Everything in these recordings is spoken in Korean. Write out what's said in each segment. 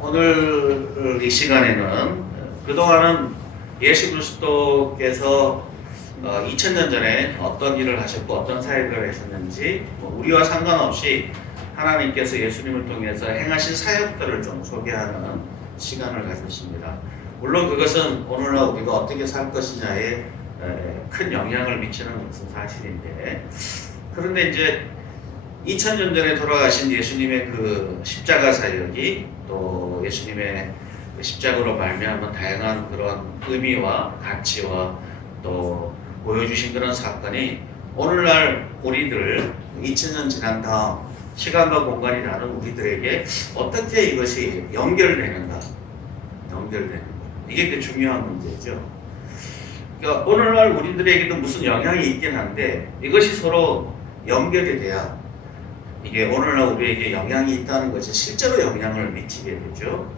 오늘 이 시간에는 그동안은 예수 그리스도께서 2000년 전에 어떤 일을 하셨고 어떤 사역을 하셨는지 우리와 상관없이 하나님께서 예수님을 통해서 행하신 사역들을 좀 소개하는 시간을 가졌습니다. 물론 그것은 오늘날 우리가 어떻게 살 것이냐에 큰 영향을 미치는 것은 사실인데, 그런데 이제 2000년 전에 돌아가신 예수님의 그 십자가 사역이 또 예수님의 십자가로 말미암은 다양한 그런 의미와 가치와 또 보여주신 그런 사건이 오늘날 우리들 2000년 지난 다음 시간과 공간이 다른 우리들에게 어떻게 이것이 연결되는가, 이게 그 중요한 문제죠. 그러니까 오늘날 우리들에게도 무슨 영향이 있긴 한데 이것이 서로 연결이 돼야 이게 오늘날 우리에게 영향이 있다는 것이 실제로 영향을 미치게 되죠.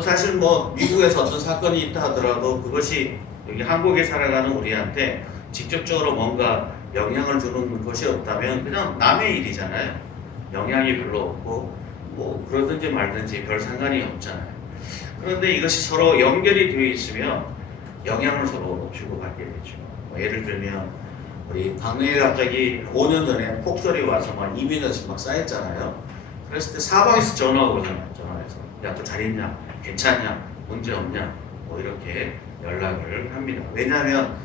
사실 미국에서 어떤 사건이 있다 하더라도 그것이 여기 한국에 살아가는 우리한테 직접적으로 뭔가 영향을 주는 것이 없다면 그냥 남의 일이잖아요. 영향이 별로 없고 그러든지 말든지 별 상관이 없잖아요. 그런데 이것이 서로 연결이 되어 있으면 영향을 서로 주고받게 되죠. 예를 들면 우리 강릉에 갑자기 5년 전에 폭설이 와서 막 2m씩 막 쌓였잖아요. 그랬을 때 사방에서 전화가 오잖아요. 전화해서 야, 너 잘 있냐? 괜찮냐? 문제 없냐? 이렇게 연락을 합니다. 왜냐하면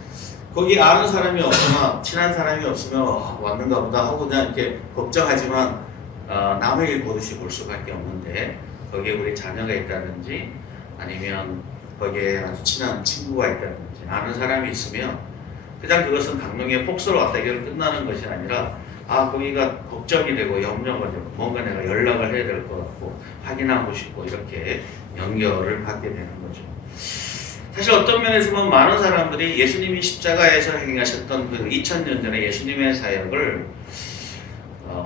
거기 아는 사람이 없거나 친한 사람이 없으면 왔는가 보다 하고 그냥 이렇게 걱정하지만 남의 일 보듯이 볼 수밖에 없는데, 거기에 우리 자녀가 있다든지 아니면 거기에 아주 친한 친구가 있다든지 아는 사람이 있으면 그냥 그것은 강릉에 폭설 왔다 이렇게 끝나는 것이 아니라 거기가 걱정이 되고 염려가 되고 뭔가 내가 연락을 해야 될 것 같고 확인하고 싶고 이렇게 연결을 받게 되는 거죠. 사실 어떤 면에서 보면 많은 사람들이 예수님이 십자가에서 행하셨던 그 2000년 전에 예수님의 사역을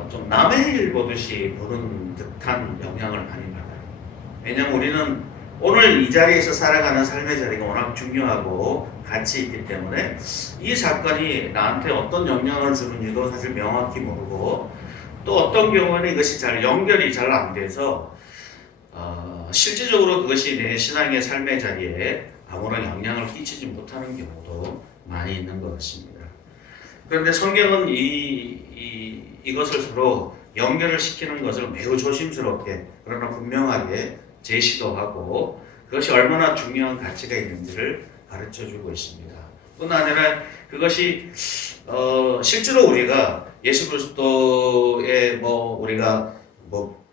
좀 남의 일 보듯이 보는 듯한 영향을 많이 받아요. 왜냐하면 우리는 오늘 이 자리에서 살아가는 삶의 자리가 워낙 중요하고 가치 있기 때문에 이 사건이 나한테 어떤 영향을 주는지도 사실 명확히 모르고, 또 어떤 경우에는 이것이 잘 연결이 잘 안 돼서 실질적으로 그것이 내 신앙의 삶의 자리에 아무런 영향을 끼치지 못하는 경우도 많이 있는 것 같습니다. 그런데 성경은 이것을 서로 연결을 시키는 것을 매우 조심스럽게 그러나 분명하게 제시도 하고 그것이 얼마나 중요한 가치가 있는지를 가르쳐주고 있습니다. 뿐만 아니라 그것이 실제로 우리가 예수 그리스도의 우리가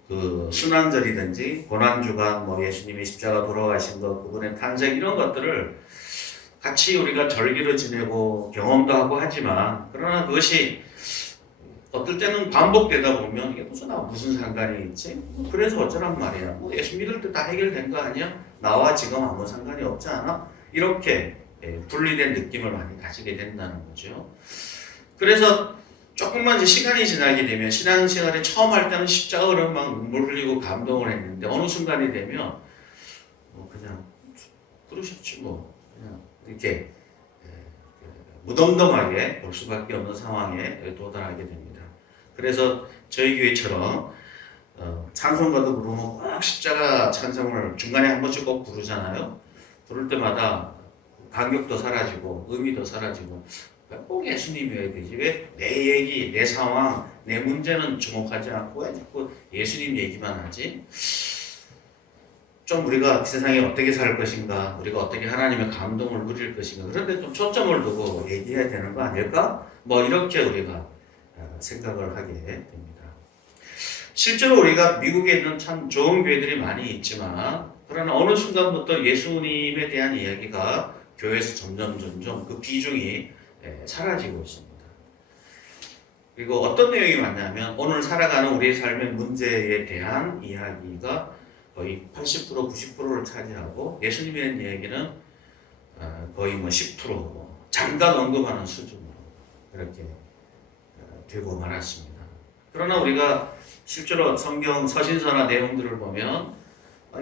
그 순환절이든지 고난주간 예수님이 십자가 돌아가신 것, 그분의 탄생 이런 것들을 같이 우리가 절기로 지내고 경험도 하고 하지만, 그러나 그것이 어떨 때는 반복되다 보면 이게 무슨 상관이 있지? 그래서 어쩌란 말이야. 예수 믿을 때 다 해결된 거 아니야? 나와 지금 아무 상관이 없지 않아? 이렇게 분리된 느낌을 많이 가지게 된다는 거죠. 그래서 조금만 이제 시간이 지나게 되면, 신앙생활에 처음 할 때는 십자가로 막 눈물 흘리고 감동을 했는데 어느 순간이 되면 그냥 그러셨지 그냥 이렇게 무덤덤하게 볼 수밖에 없는 상황에 도달하게 됩니다. 그래서 저희 교회처럼 찬송가도 부르면 꼭 십자가 찬송을 중간에 한 번씩 꼭 부르잖아요. 부를 때마다 감격도 사라지고 의미도 사라지고 꼭 예수님이어야 되지, 왜 내 얘기, 내 상황, 내 문제는 주목하지 않고 왜 자꾸 예수님 얘기만 하지? 좀 우리가 세상에 어떻게 살 것인가, 우리가 어떻게 하나님의 감동을 누릴 것인가, 그런데 좀 초점을 두고 얘기해야 되는 거 아닐까? 이렇게 우리가 생각을 하게 됩니다. 실제로 우리가 미국에 있는 참 좋은 교회들이 많이 있지만, 그러나 어느 순간부터 예수님에 대한 이야기가 교회에서 점점 그 비중이 사라지고 있습니다. 그리고 어떤 내용이 많냐면 오늘 살아가는 우리의 삶의 문제에 대한 이야기가 거의 80% 90%를 차지하고, 예수님에 대한 이야기는 거의 10% 잠깐 언급하는 수준으로 그렇게 되고 말았습니다. 그러나 우리가 실제로 성경 서신서나 내용들을 보면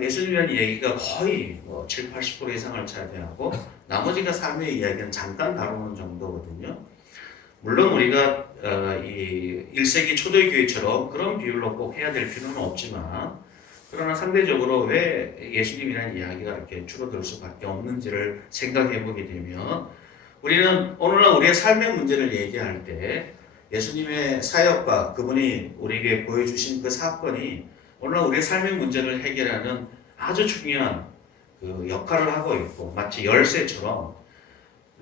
예수님에 대한 이야기가 거의 7, 80% 이상을 차지하고 나머지가 삶의 이야기는 잠깐 다루는 정도거든요. 물론 우리가 이 1세기 초대교회처럼 그런 비율로 꼭 해야 될 필요는 없지만, 그러나 상대적으로 왜 예수님이라는 이야기가 이렇게 줄어들 수밖에 없는지를 생각해 보게 되면 우리는 오늘날 우리의 삶의 문제를 얘기할 때 예수님의 사역과 그분이 우리에게 보여주신 그 사건이 오늘날 우리의 삶의 문제를 해결하는 아주 중요한 그 역할을 하고 있고 마치 열쇠처럼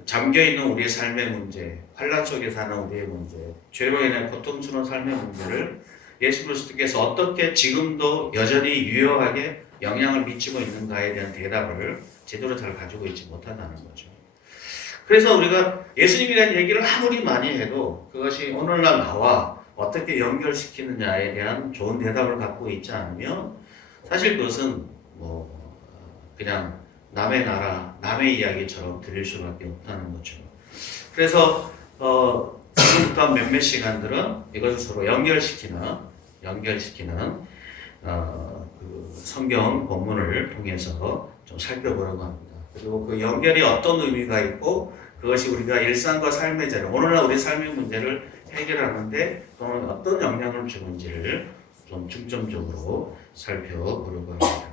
잠겨있는 우리의 삶의 문제, 환란 속에 사는 우리의 문제, 죄로 인해 고통스러운 삶의 문제를 예수 그리스도께서 어떻게 지금도 여전히 유효하게 영향을 미치고 있는가에 대한 대답을 제대로 잘 가지고 있지 못한다는 거죠. 그래서 우리가 예수님에 대한 얘기를 아무리 많이 해도 그것이 오늘날 나와 어떻게 연결시키느냐에 대한 좋은 대답을 갖고 있지 않으면 사실 그것은 그냥 남의 나라, 남의 이야기처럼 들릴 수밖에 없다는 거죠. 그래서 지금부터 몇몇 시간들은 이것을 서로 연결시키는 그 성경 본문을 통해서 좀 살펴보려고 합니다. 그리고 그 연결이 어떤 의미가 있고 그것이 우리가 일상과 삶의 자료, 오늘날 우리 삶의 문제를 해결하는데 또는 어떤 영향을 주는지를 좀 중점적으로 살펴보려고 합니다.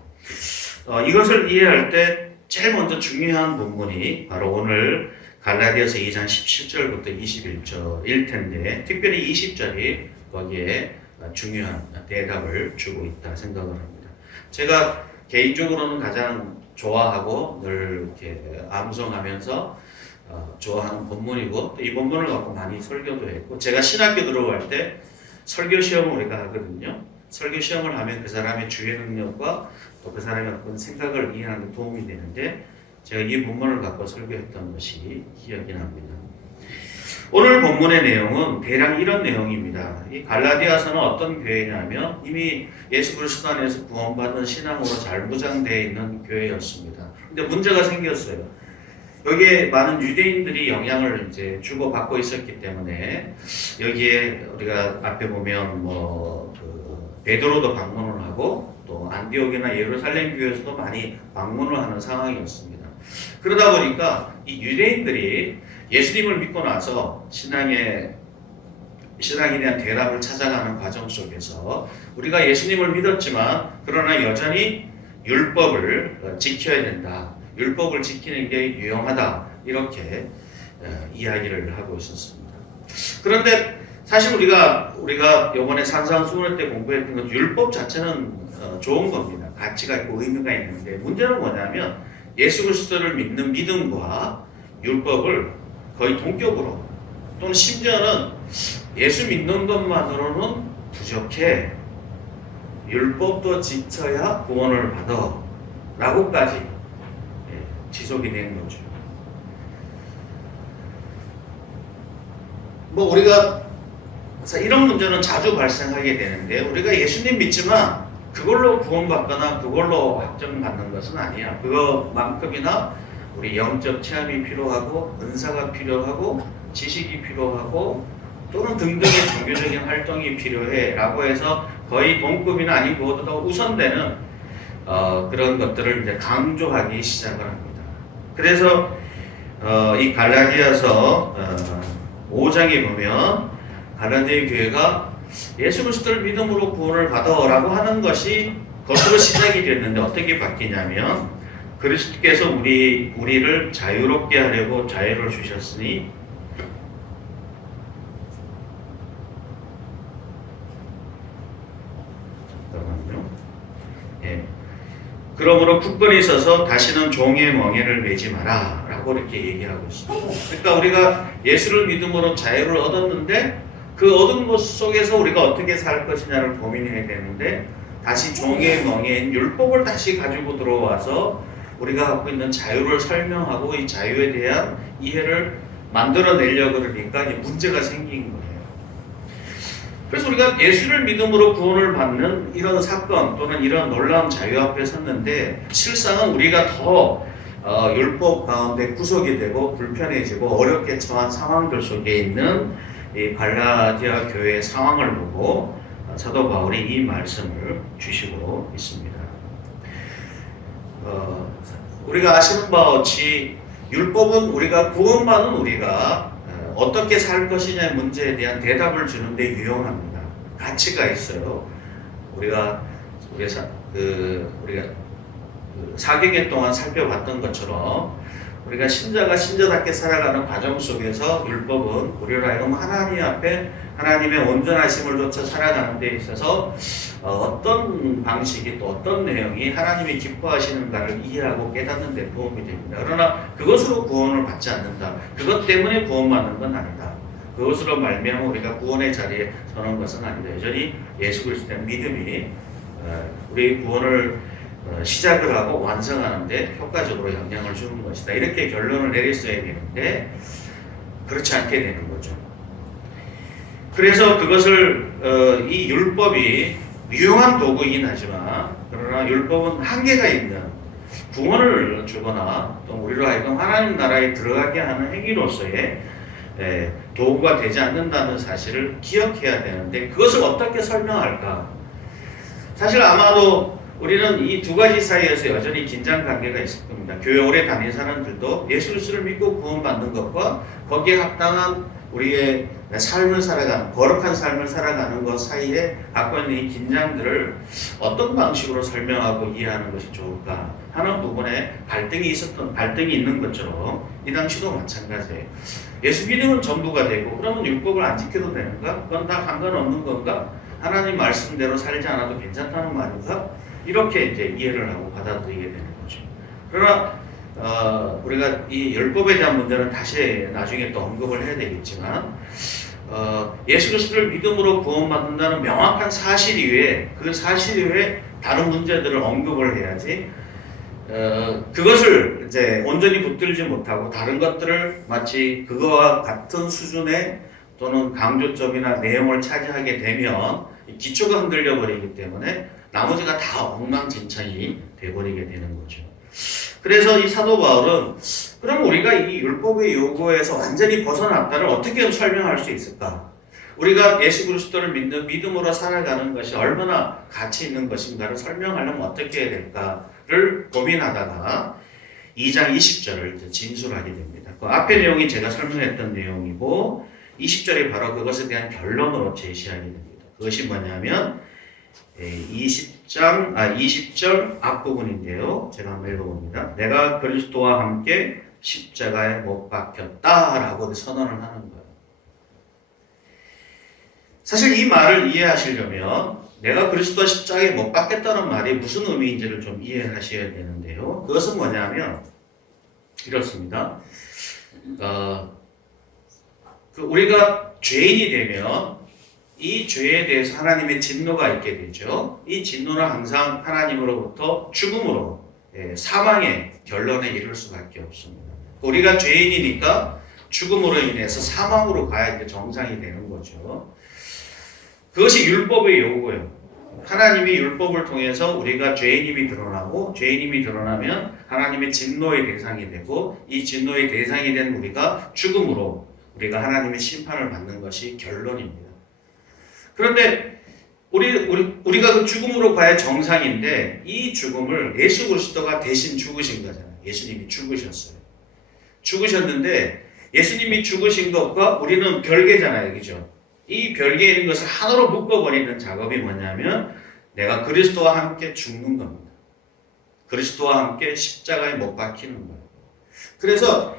이것을 이해할 때 제일 먼저 중요한 본문이 바로 오늘 갈라디아서 2장 17절부터 21절일 텐데 특별히 20절이 거기에 중요한 대답을 주고 있다 생각을 합니다. 제가 개인적으로는 가장 좋아하고 늘 이렇게 암송하면서 좋아하는 본문이고 또 이 본문을 갖고 많이 설교도 했고 제가 신학교 들어갈 때 설교 시험을 우리가 하거든요. 설교 시험을 하면 그 사람의 주의 능력과 또 그 사람의 어떤 생각을 이해하는 데 도움이 되는데 제가 이 본문을 갖고 설교했던 것이 기억이 납니다. 오늘 본문의 내용은 대략 이런 내용입니다. 이 갈라디아서는 어떤 교회냐면 이미 예수 그리스도 안에서 구원받은 신앙으로 잘 무장되어 있는 교회였습니다. 근데 문제가 생겼어요. 여기에 많은 유대인들이 영향을 이제 주고받고 있었기 때문에 여기에 우리가 앞에 보면 베드로도 방문을 하고 또 안디옥이나 예루살렘 교회에서도 많이 방문을 하는 상황이었습니다. 그러다 보니까 이 유대인들이 예수님을 믿고 나서 신앙에 대한 대답을 찾아가는 과정 속에서 우리가 예수님을 믿었지만 그러나 여전히 율법을 지켜야 된다. 율법을 지키는 게 유용하다. 이렇게 이야기를 하고 있었습니다. 그런데 사실 우리가 이번에 산상수훈 때 공부했던 것 율법 자체는 좋은 겁니다. 가치가 있고 의미가 있는데 문제는 뭐냐면 예수 그리스도를 믿는 믿음과 율법을 거의 동격으로 또는 심지어는 예수 믿는 것만으로는 부족해. 율법도 지켜야 구원을 받아. 라고까지 지속이 된 거죠. 우리가 이런 문제는 자주 발생하게 되는데 우리가 예수님 믿지만 그걸로 구원받거나 그걸로 확정받는 것은 아니야. 그것만큼이나 우리 영적 체험이 필요하고 은사가 필요하고 지식이 필요하고 또는 등등의 종교적인 활동이 필요해 라고 해서 거의 동급이나 아닌 그것보다 더 우선되는 그런 것들을 이제 강조하기 시작을 합니다. 그래서 이 갈라디아서 5장에 보면 갈라디아 교회가 예수 그리스도를 믿음으로 구원을 받아라고 하는 것이 겉으로 시작이 됐는데 어떻게 바뀌냐면 그리스도께서 우리를 자유롭게 하려고 자유를 주셨으니 잠깐만요. 그러므로 굳건히 서서 다시는 종의 멍에를 매지 마라 라고 이렇게 얘기하고 있습니다. 그러니까 우리가 예수를 믿음으로 자유를 얻었는데 그 얻은 것 속에서 우리가 어떻게 살 것이냐를 고민해야 되는데 다시 종의 멍에인 율법을 다시 가지고 들어와서 우리가 갖고 있는 자유를 설명하고 이 자유에 대한 이해를 만들어내려고 그러니까 문제가 생긴 거예요. 그래서 우리가 예수를 믿음으로 구원을 받는 이런 사건 또는 이런 놀라운 자유 앞에 섰는데 실상은 우리가 더 율법 가운데 구속이 되고 불편해지고 어렵게 처한 상황들 속에 있는 이 갈라디아 교회의 상황을 보고 사도 바울이 이 말씀을 주시고 있습니다. 우리가 아시는 바와 같이 율법은 우리가 구원받은 우리가 어떻게 살 것이냐의 문제에 대한 대답을 주는데 유용합니다. 가치가 있어요. 우리가 우리가 사경에 동안 살펴봤던 것처럼 우리가 신자가 신자답게 살아가는 과정 속에서 율법은 우리로 하여금 하나님 앞에 하나님의 온전하심을 좇아 살아가는 데 있어서 어떤 방식이 또 어떤 내용이 하나님이 기뻐하시는가를 이해하고 깨닫는 데 도움이 됩니다. 그러나 그것으로 구원을 받지 않는다. 그것 때문에 구원받는 건 아니다. 그것으로 말미암아 우리가 구원의 자리에 서는 것은 아니다. 여전히 예수 그리스도의 믿음이 우리 구원을 시작을 하고 완성하는데 효과적으로 영향을 주는 것이다. 이렇게 결론을 내렸어야 되는데 그렇지 않게 되는 거죠. 그래서 그것을 이 율법이 유용한 도구이긴 하지만 그러나 율법은 한계가 있는 구원을 주거나 또 우리로 하여금 하나님 나라에 들어가게 하는 행위로서의 도구가 되지 않는다는 사실을 기억해야 되는데 그것을 어떻게 설명할까? 사실 아마도 우리는 이 두 가지 사이에서 여전히 긴장 관계가 있을 겁니다. 교회 오래 다닌 사람들도 예수 그리스도를 믿고 구원받는 것과 거기에 합당한 우리의 삶을 살아가는 거룩한 삶을 살아가는 것 사이에 갖고 있는 이 긴장들을 어떤 방식으로 설명하고 이해하는 것이 좋을까 하는 부분에 갈등이 있는 것처럼 이 당시도 마찬가지예요. 예수 믿음은 전부가 되고 그러면 율법을 안 지켜도 되는가? 그건 다 상관없는 건가? 하나님 말씀대로 살지 않아도 괜찮다는 말인가? 이렇게 이제 이해를 하고 받아들이게 되는 거죠. 그러나 우리가 이 율법에 대한 문제는 다시 나중에 또 언급을 해야 되겠지만 예수 그리스도를 믿음으로 구원받는다는 명확한 사실 이외에 그 사실 이외에 다른 문제들을 언급을 해야지 그것을 이제 온전히 붙들지 못하고 다른 것들을 마치 그거와 같은 수준의 또는 강조점이나 내용을 차지하게 되면 기초가 흔들려 버리기 때문에 나머지가 다 엉망진창이 돼버리게 되는 거죠. 그래서 이 사도 바울은 그럼 우리가 이 율법의 요구에서 완전히 벗어났다를 어떻게 설명할 수 있을까? 우리가 예수 그리스도를 믿는 믿음으로 살아가는 것이 얼마나 가치 있는 것인가를 설명하려면 어떻게 해야 될까를 고민하다가 2장 20절을 이제 진술하게 됩니다. 그 앞의 내용이 제가 설명했던 내용이고 20절이 바로 그것에 대한 결론으로 제시하게 됩니다. 그것이 뭐냐면 20절 앞부분인데요. 제가 한번 읽어봅니다. 내가 그리스도와 함께 십자가에 못 박혔다라고 선언을 하는 거예요. 사실 이 말을 이해하시려면 내가 그리스도와 십자가에 못 박혔다는 말이 무슨 의미인지를 좀 이해하셔야 되는데요. 그것은 뭐냐면 이렇습니다. 우리가 죄인이 되면 이 죄에 대해서 하나님의 진노가 있게 되죠. 이 진노는 항상 하나님으로부터 죽음으로 사망의 결론에 이를 수밖에 없습니다. 우리가 죄인이니까 죽음으로 인해서 사망으로 가야 이제 정상이 되는 거죠. 그것이 율법의 요구예요. 하나님이 율법을 통해서 우리가 죄인임이 드러나고 죄인임이 드러나면 하나님의 진노의 대상이 되고 이 진노의 대상이 된 우리가 죽음으로 우리가 하나님의 심판을 받는 것이 결론입니다. 그런데 우리가 그 죽음으로 가야 정상인데 이 죽음을 예수 그리스도가 대신 죽으신 거잖아요. 예수님이 죽으셨어요. 죽으셨는데 예수님이 죽으신 것과 우리는 별개잖아요. 그죠? 이 별개에 있는 것을 하나로 묶어버리는 작업이 뭐냐면 내가 그리스도와 함께 죽는 겁니다. 그리스도와 함께 십자가에 못 박히는 거예요. 그래서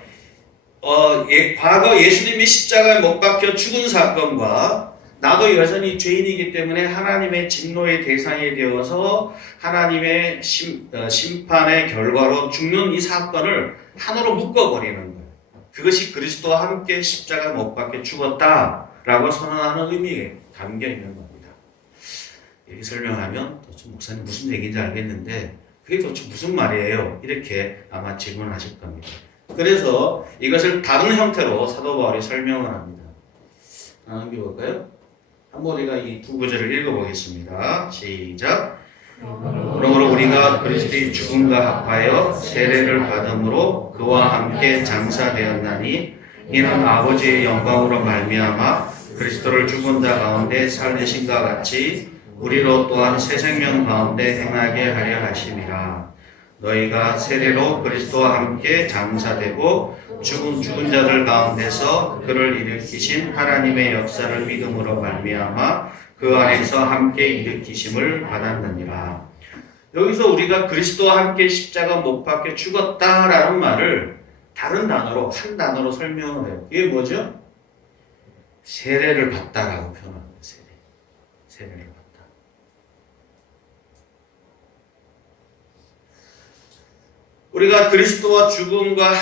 과거 예수님이 십자가에 못 박혀 죽은 사건과 나도 여전히 죄인이기 때문에 하나님의 진노의 대상이 되어서 하나님의 심판의 결과로 죽는 이 사건을 하나로 묶어버리는 거예요. 그것이 그리스도와 함께 십자가에 못 박혀 죽었다라고 선언하는 의미에 담겨 있는 겁니다. 이렇게 설명하면 도대체 목사님 무슨 얘기인지 알겠는데 그게 도대체 무슨 말이에요? 이렇게 아마 질문하실 겁니다. 그래서 이것을 다른 형태로 사도 바울이 설명을 합니다. 하나 넘겨볼까요? 한번 우리가 이 두 구절을 읽어보겠습니다. 시작. 그러므로 우리가 그리스도의 죽음과 합하여 세례를 받음으로 그와 함께 장사되었나니 이는 아버지의 영광으로 말미암아 그리스도를 죽은 자 가운데 살리신과 같이 우리로 또한 새 생명 가운데 행하게 하려 하심이라. 너희가 세례로 그리스도와 함께 장사되고 죽은 자들 가운데서 그를 일으키신 하나님의 역사를 믿음으로 말미암아 그 안에서 함께 일으키심을 받았느니라. 여기서 우리가 그리스도와 함께 십자가 못 박혀 죽었다라는 말을 다른 단어로, 한 단어로 설명을 해요. 이게 뭐죠? 세례를 받다라고 표현합니다. 세례를 받다. 우리가 그리스도와 죽음과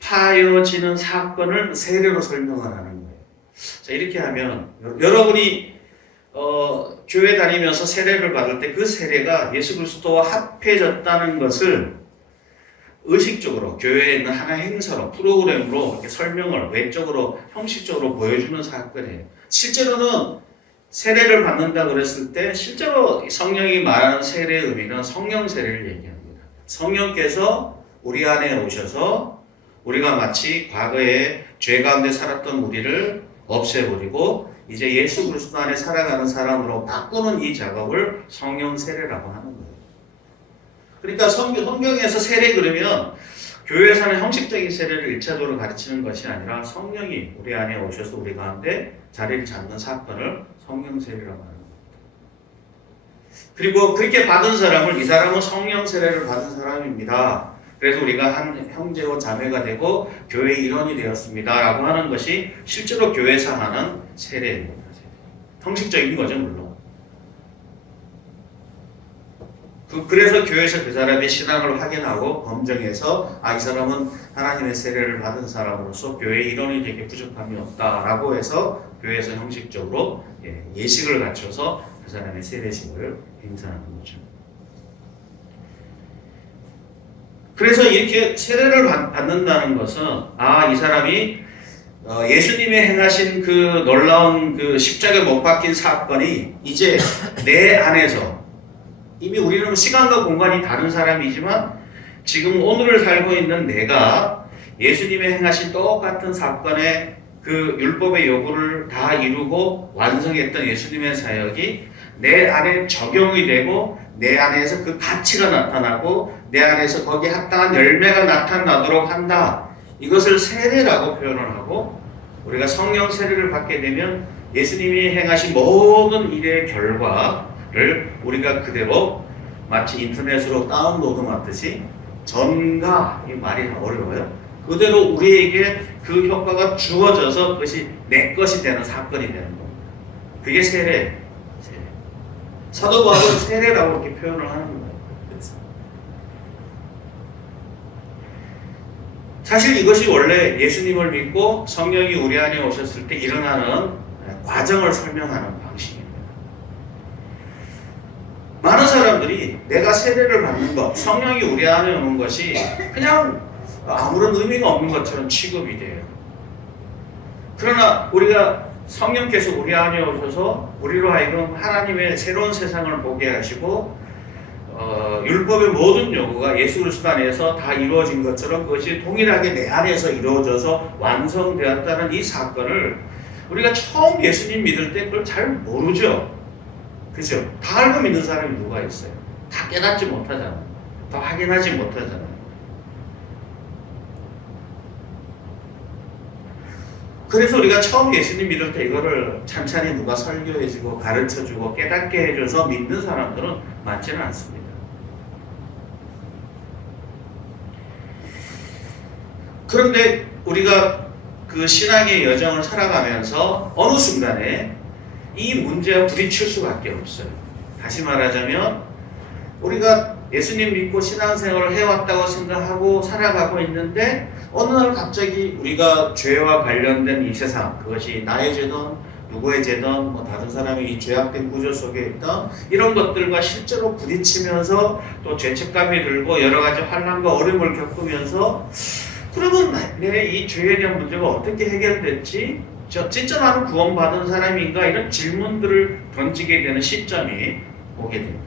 합하여지는 사건을 세례로 설명을 하는 거예요. 자, 이렇게 하면 여러분이 교회 다니면서 세례를 받을 때 그 세례가 예수 그리스도와 합해졌다는 것을 의식적으로 교회에 있는 하나의 행사로, 프로그램으로 이렇게 설명을 외적으로, 형식적으로 보여주는 사건이에요. 실제로는 세례를 받는다 그랬을 때 실제로 성령이 말하는 세례의 의미는 성령 세례를 얘기합니다. 성령께서 우리 안에 오셔서 우리가 마치 과거에 죄 가운데 살았던 우리를 없애버리고 이제 예수 그리스도 안에 살아가는 사람으로 바꾸는 이 작업을 성령 세례라고 하는 거예요. 그러니까 성경에서 세례 그러면 교회에서는 형식적인 세례를 1차적으로 가르치는 것이 아니라 성령이 우리 안에 오셔서 우리 가운데 자리를 잡는 사건을 성령 세례라고 하는 겁니다. 그리고 그렇게 받은 사람을 이 사람은 성령 세례를 받은 사람입니다. 그래서 우리가 한 형제와 자매가 되고 교회의 일원이 되었습니다. 라고 하는 것이 실제로 교회에서 하는 세례입니다. 형식적인 거죠, 물론. 그래서 교회에서 그 사람의 신앙을 확인하고 검증해서 이 사람은 하나님의 세례를 받은 사람으로서 교회의 일원이 되게 부족함이 없다라고 해서 교회에서 형식적으로 예식을 갖춰서 그 사람의 세례식을 행사하는 거죠. 그래서 이렇게 세례를 받는다는 것은 이 사람이 예수님이 행하신 그 놀라운 그 십자가에 못 박힌 사건이 이제 내 안에서 이미 우리는 시간과 공간이 다른 사람이지만 지금 오늘을 살고 있는 내가 예수님이 행하신 똑같은 사건의 그 율법의 요구를 다 이루고 완성했던 예수님의 사역이 내 안에 적용이 되고 내 안에서 그 가치가 나타나고 내 안에서 거기에 합당한 열매가 나타나도록 한다. 이것을 세례라고 표현을 하고 우리가 성령 세례를 받게 되면 예수님이 행하신 모든 일의 결과를 우리가 그대로 마치 인터넷으로 다운로드 받듯이 전가, 이 말이 어려워요. 그대로 우리에게 그 효과가 주어져서 그것이 내 것이 되는 사건이 되는 겁니다. 그게 세례. 사도 바울은 세례라고 이렇게 표현을 하는 거예요. 사실 이것이 원래 예수님을 믿고 성령이 우리 안에 오셨을 때 일어나는 과정을 설명하는 방식입니다. 많은 사람들이 내가 세례를 받는 것, 성령이 우리 안에 오는 것이 그냥 아무런 의미가 없는 것처럼 취급이 돼요. 그러나 우리가 성령께서 우리 안에 오셔서 우리로 하여금 하나님의 새로운 세상을 보게 하시고 율법의 모든 요구가 예수 그리스도 안에서 다 이루어진 것처럼 그것이 동일하게 내 안에서 이루어져서 완성되었다는 이 사건을 우리가 처음 예수님 믿을 때 그걸 잘 모르죠. 그죠? 다 알고 믿는 사람이 누가 있어요? 다 깨닫지 못하잖아요. 다 확인하지 못하잖아요. 그래서 우리가 처음 예수님 믿을 때 이거를 찬찬히 누가 설교해주고 가르쳐주고 깨닫게 해줘서 믿는 사람들은 많지는 않습니다. 그런데 우리가 그 신앙의 여정을 살아가면서 어느 순간에 이 문제와 부딪힐 수밖에 없어요. 다시 말하자면 우리가 예수님 믿고 신앙생활을 해왔다고 생각하고 살아가고 있는데 어느 날 갑자기 우리가 죄와 관련된 이 세상, 그것이 나의 죄든 누구의 죄든 다른 사람이 이 죄악된 구조 속에 있던 이런 것들과 실제로 부딪히면서 또 죄책감이 들고 여러 가지 환난과 어려움을 겪으면서 그러면 내 이 죄에 대한 문제가 어떻게 해결됐지? 진짜 나는 구원받은 사람인가? 이런 질문들을 던지게 되는 시점이 오게 됩니다.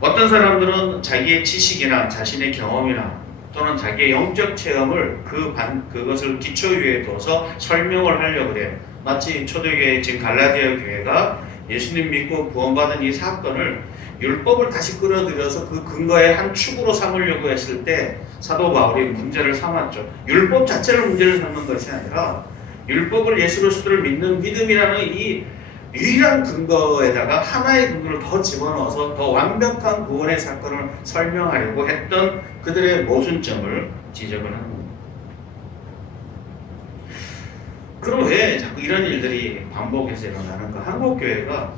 어떤 사람들은 자기의 지식이나 자신의 경험이나 또는 자기의 영적 체험을 그것을 기초 위에 둬서 설명을 하려고 그래요. 마치 초대교회 지금 갈라디아 교회가 예수님 믿고 구원받은 이 사건을 율법을 다시 끌어들여서 그 근거의 한 축으로 삼으려고 했을 때 사도 바울이 문제를 삼았죠. 율법 자체를 문제를 삼는 것이 아니라 율법을 예수 그리스도를 믿는 믿음이라는 이 유일한 근거에다가 하나의 근거를 더 집어넣어서 더 완벽한 구원의 사건을 설명하려고 했던 그들의 모순점을 지적을 하는 겁니다. 그럼 왜 자꾸 이런 일들이 반복해서 일어나는가? 한국교회가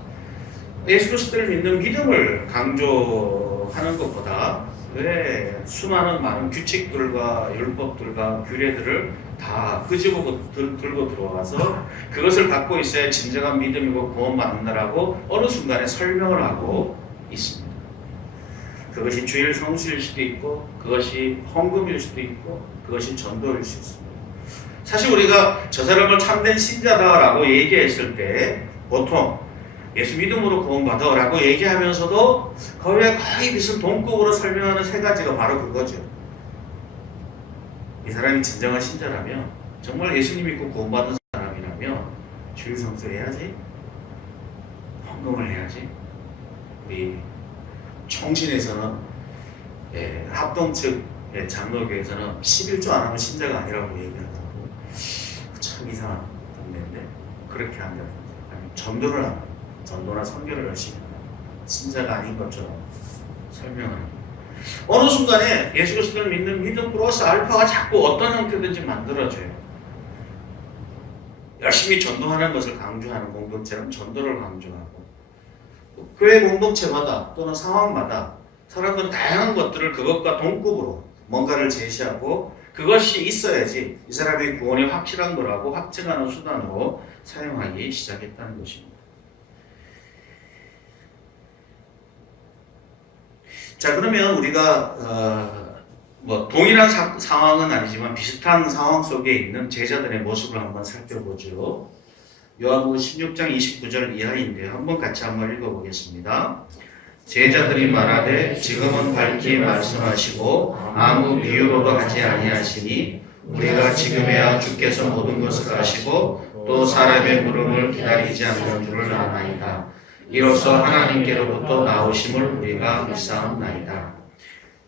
예수 그리스도를 믿는 믿음을 강조하는 것보다 왜 수많은 많은 규칙들과 율법들과 규례들을 다 끄집어 들고 들어와서 그것을 갖고 있어야 진정한 믿음이고 구원받는다라고 어느 순간에 설명을 하고 있습니다. 그것이 주일 성수일 수도 있고 그것이 헌금일 수도 있고 그것이 전도일 수 있습니다. 사실 우리가 저 사람을 참된 신자다라고 얘기했을 때 보통 예수 믿음으로 구원받아라고 얘기하면서도 거의 무슨 동급으로 설명하는 세 가지가 바로 그거죠. 이 사람이 진정한 신자라면, 정말 예수님 믿고 구원받은 사람이라면 주일 성수해야지, 헌금을 해야지. 우리 총신에서는 합동 측 장로교에서는 11조 안 하면 신자가 아니라고 얘기하더라고. 참 이상한 동네인데 그렇게 한다든지, 아니면 전도를 안 하고 전도나 선교를 열심히 하는 신자가 아닌 것처럼 설명하는. 어느 순간에 예수 그리스도를 믿는 믿음 플러스 알파가 자꾸 어떤 형태든지 만들어져요. 열심히 전도하는 것을 강조하는 공동체는 전도를 강조하고, 교회 공동체마다 또는 상황마다 사람들은 다양한 것들을 그것과 동급으로 뭔가를 제시하고 그것이 있어야지 이 사람의 구원이 확실한 거라고 확증하는 수단으로 사용하기 시작했다는 것입니다. 자, 그러면 우리가 동일한 상황은 아니지만 비슷한 상황 속에 있는 제자들의 모습을 한번 살펴보죠. 요한복음 16장 29절 이하인데요. 한번 읽어보겠습니다. 제자들이 말하되 지금은 밝히 말씀하시고 아무 비유로도 하지 아니하시니 우리가 지금에야 주께서 모든 것을 아시고 또 사람의 물음을 기다리지 않는 줄을 아나이다. 이로써 하나님께로부터 나오심을 우리가 믿사옵나이다.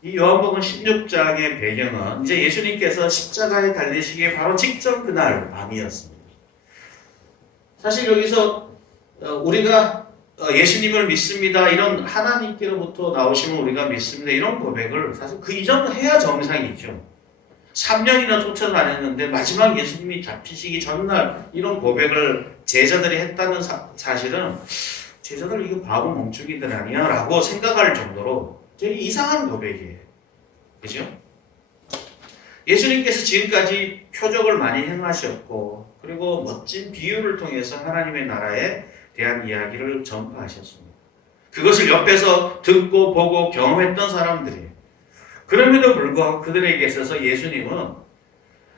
이 요한복음 16장의 배경은 이제 예수님께서 십자가에 달리시기에 바로 직전 그날 밤이었습니다. 사실 여기서 우리가 예수님을 믿습니다, 이런 하나님께로부터 나오심을 우리가 믿습니다, 이런 고백을 사실 그 이전은 해야 정상이죠. 3년이나 쫓아다녔는데 마지막 예수님이 잡히시기 전날 이런 고백을 제자들이 했다는 사실은 제자들 이거 바보 멍청이들 아니야? 라고 생각할 정도로 되게 이상한 고백이에요. 그죠? 예수님께서 지금까지 표적을 많이 행하셨고 그리고 멋진 비유를 통해서 하나님의 나라에 대한 이야기를 전파하셨습니다. 그것을 옆에서 듣고 보고 경험했던 사람들이에요. 그럼에도 불구하고 그들에게 있어서 예수님은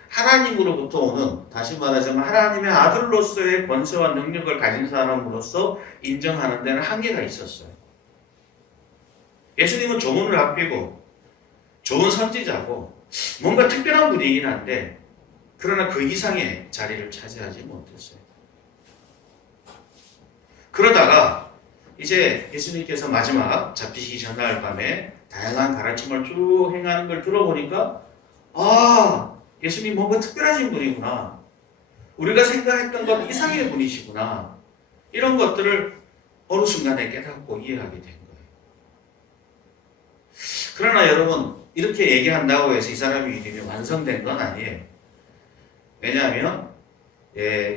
하나님으로부터 오는, 다시 말하자면 하나님의 아들로서의 권세와 능력을 가진 사람으로서 인정하는 데는 한계가 있었어요. 예수님은 조문을 앞히고 좋은 선지자고 뭔가 특별한 분이긴 한데 그러나 그 이상의 자리를 차지하지 못했어요. 그러다가 이제 예수님께서 마지막 잡히시기 전날 밤에 다양한 가르침을 쭉 행하는 걸 들어보니까 예수님 뭔가 특별하신 분이구나. 우리가 생각했던 것 이상의 분이시구나. 이런 것들을 어느 순간에 깨닫고 이해하게 된 거예요. 그러나 여러분, 이렇게 얘기한다고 해서 이 사람의 믿음이 완성된 건 아니에요. 왜냐하면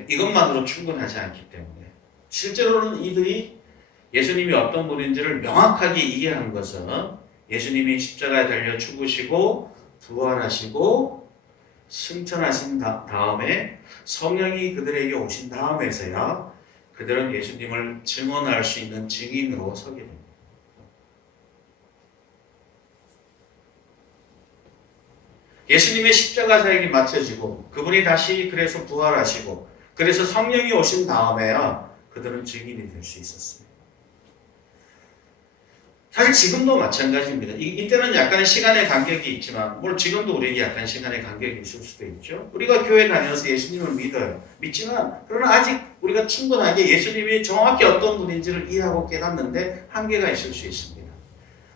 이것만으로 충분하지 않기 때문에. 실제로는 이들이 예수님이 어떤 분인지를 명확하게 이해한 것은 예수님이 십자가에 달려 죽으시고 부활하시고 승천하신 다음에 성령이 그들에게 오신 다음에서야 그들은 예수님을 증언할 수 있는 증인으로 서게 됩니다. 예수님의 십자가 사역이 마쳐지고 그분이 다시 그래서 부활하시고 그래서 성령이 오신 다음에야 그들은 증인이 될 수 있었습니다. 사실 지금도 마찬가지입니다. 이때는 약간의 시간의 간격이 있지만 물론 지금도 우리에게 약간 시간의 간격이 있을 수도 있죠. 우리가 교회 다녀서 예수님을 믿어요. 믿지만 그러나 아직 우리가 충분하게 예수님이 정확히 어떤 분인지를 이해하고 깨닫는데 한계가 있을 수 있습니다.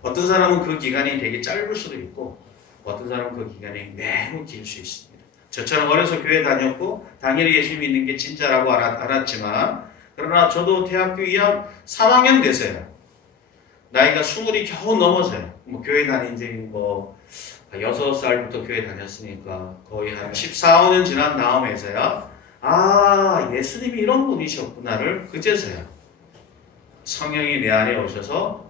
어떤 사람은 그 기간이 되게 짧을 수도 있고 어떤 사람은 그 기간이 매우 길 수 있습니다. 저처럼 어려서 교회 다녔고 당연히 예수님 믿는 게 진짜라고 알았지만 그러나 저도 대학교 2학 3학년 돼서요. 나이가 20이 겨우 넘어서요. 뭐 교회 다닌 지 뭐 6살부터 교회 다녔으니까 거의 한 14, 15년 지난 다음에서야 아, 예수님이 이런 분이셨구나를 그제서야 성령이 내 안에 오셔서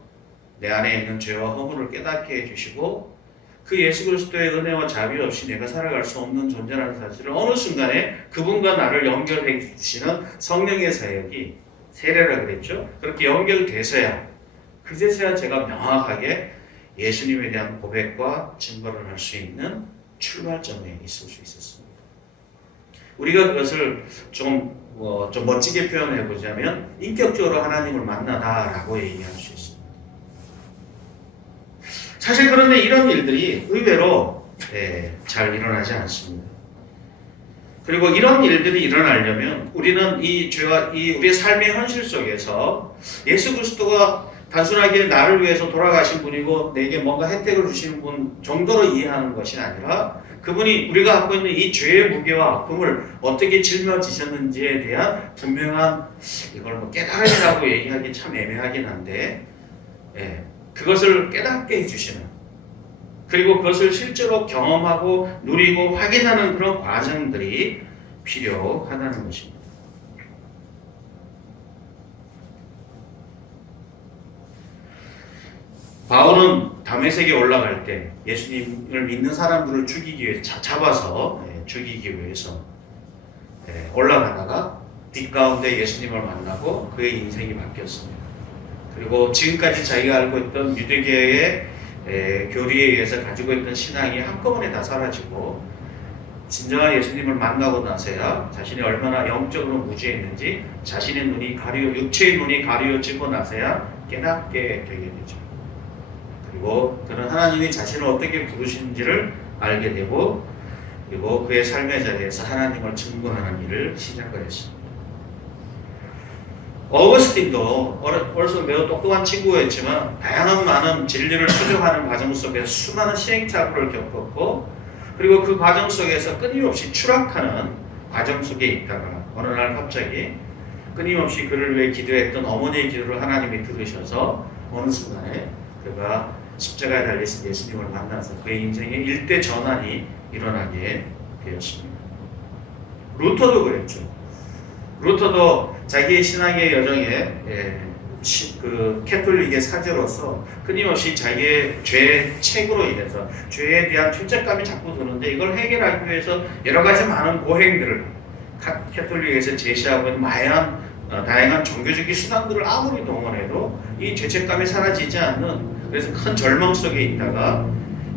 내 안에 있는 죄와 허물을 깨닫게 해주시고 그 예수 그리스도의 은혜와 자비 없이 내가 살아갈 수 없는 존재라는 사실을 어느 순간에 그분과 나를 연결해 주시는 성령의 사역이 세례라 그랬죠. 그렇게 연결돼서야 그제서야 제가 명확하게 예수님에 대한 고백과 증거를 할 수 있는 출발점에 있을 수 있었습니다. 우리가 그것을 좀 멋지게 표현해 보자면 인격적으로 하나님을 만나다라고 얘기할 수 있습니다. 사실 그런데 이런 일들이 의외로 잘 일어나지 않습니다. 그리고 이런 일들이 일어나려면 우리는 이 죄와 우리의 삶의 현실 속에서 예수 그리스도가 단순하게 나를 위해서 돌아가신 분이고 내게 뭔가 혜택을 주시는 분 정도로 이해하는 것이 아니라 그분이 우리가 갖고 있는 이 죄의 무게와 아픔을 어떻게 짊어지셨는지에 대한 분명한 이걸 뭐 깨달음이라고 얘기하기 참 애매하긴 한데 그것을 깨닫게 해주시는 그리고 그것을 실제로 경험하고 누리고 확인하는 그런 과정들이 필요하다는 것입니다. 바울은 다메섹에 올라갈 때 예수님을 믿는 사람들을 죽이기 위해 잡아서 죽이기 위해서 올라가다가 뒷가운데 예수님을 만나고 그의 인생이 바뀌었습니다. 그리고 지금까지 자기가 알고 있던 유대교의 교리에 의해서 가지고 있던 신앙이 한꺼번에 다 사라지고 진정한 예수님을 만나고 나서야 자신이 얼마나 영적으로 무지했는지 자신의 눈이 육체의 눈이 가려지고 나서야 깨닫게 되게 되죠. 그리고 그는 하나님이 자신을 어떻게 부르신지를 알게 되고 그리고 그의 삶의 자리에서 하나님을 증거하는 일을 시작을 했습니다. 어거스틴도 어려서 매우 똑똑한 친구였지만 다양한 많은 진리를 수정하는 과정 속에서 수많은 시행착오를 겪었고 그리고 그 과정 속에서 끊임없이 추락하는 과정 속에 있다가 어느 날 갑자기 끊임없이 그를 위해 기도했던 어머니의 기도를 하나님이 들으셔서 어느 순간에 그가 십자가에 달리신 예수님을 만나서 그의 인생에 일대 전환이 일어나게 되었습니다. 루터도 그랬죠. 루터도 자기의 신앙의 여정에 그 캐톨릭의 사제로서 끊임없이 자기의 죄의 책으로 인해서 죄에 대한 죄책감이 자꾸 드는데 이걸 해결하기 위해서 여러 가지 많은 고행들을 캐톨릭에서 제시하고 있는 다양한 종교적인 수단들을 아무리 동원해도 이 죄책감이 사라지지 않는 그래서 큰 절망 속에 있다가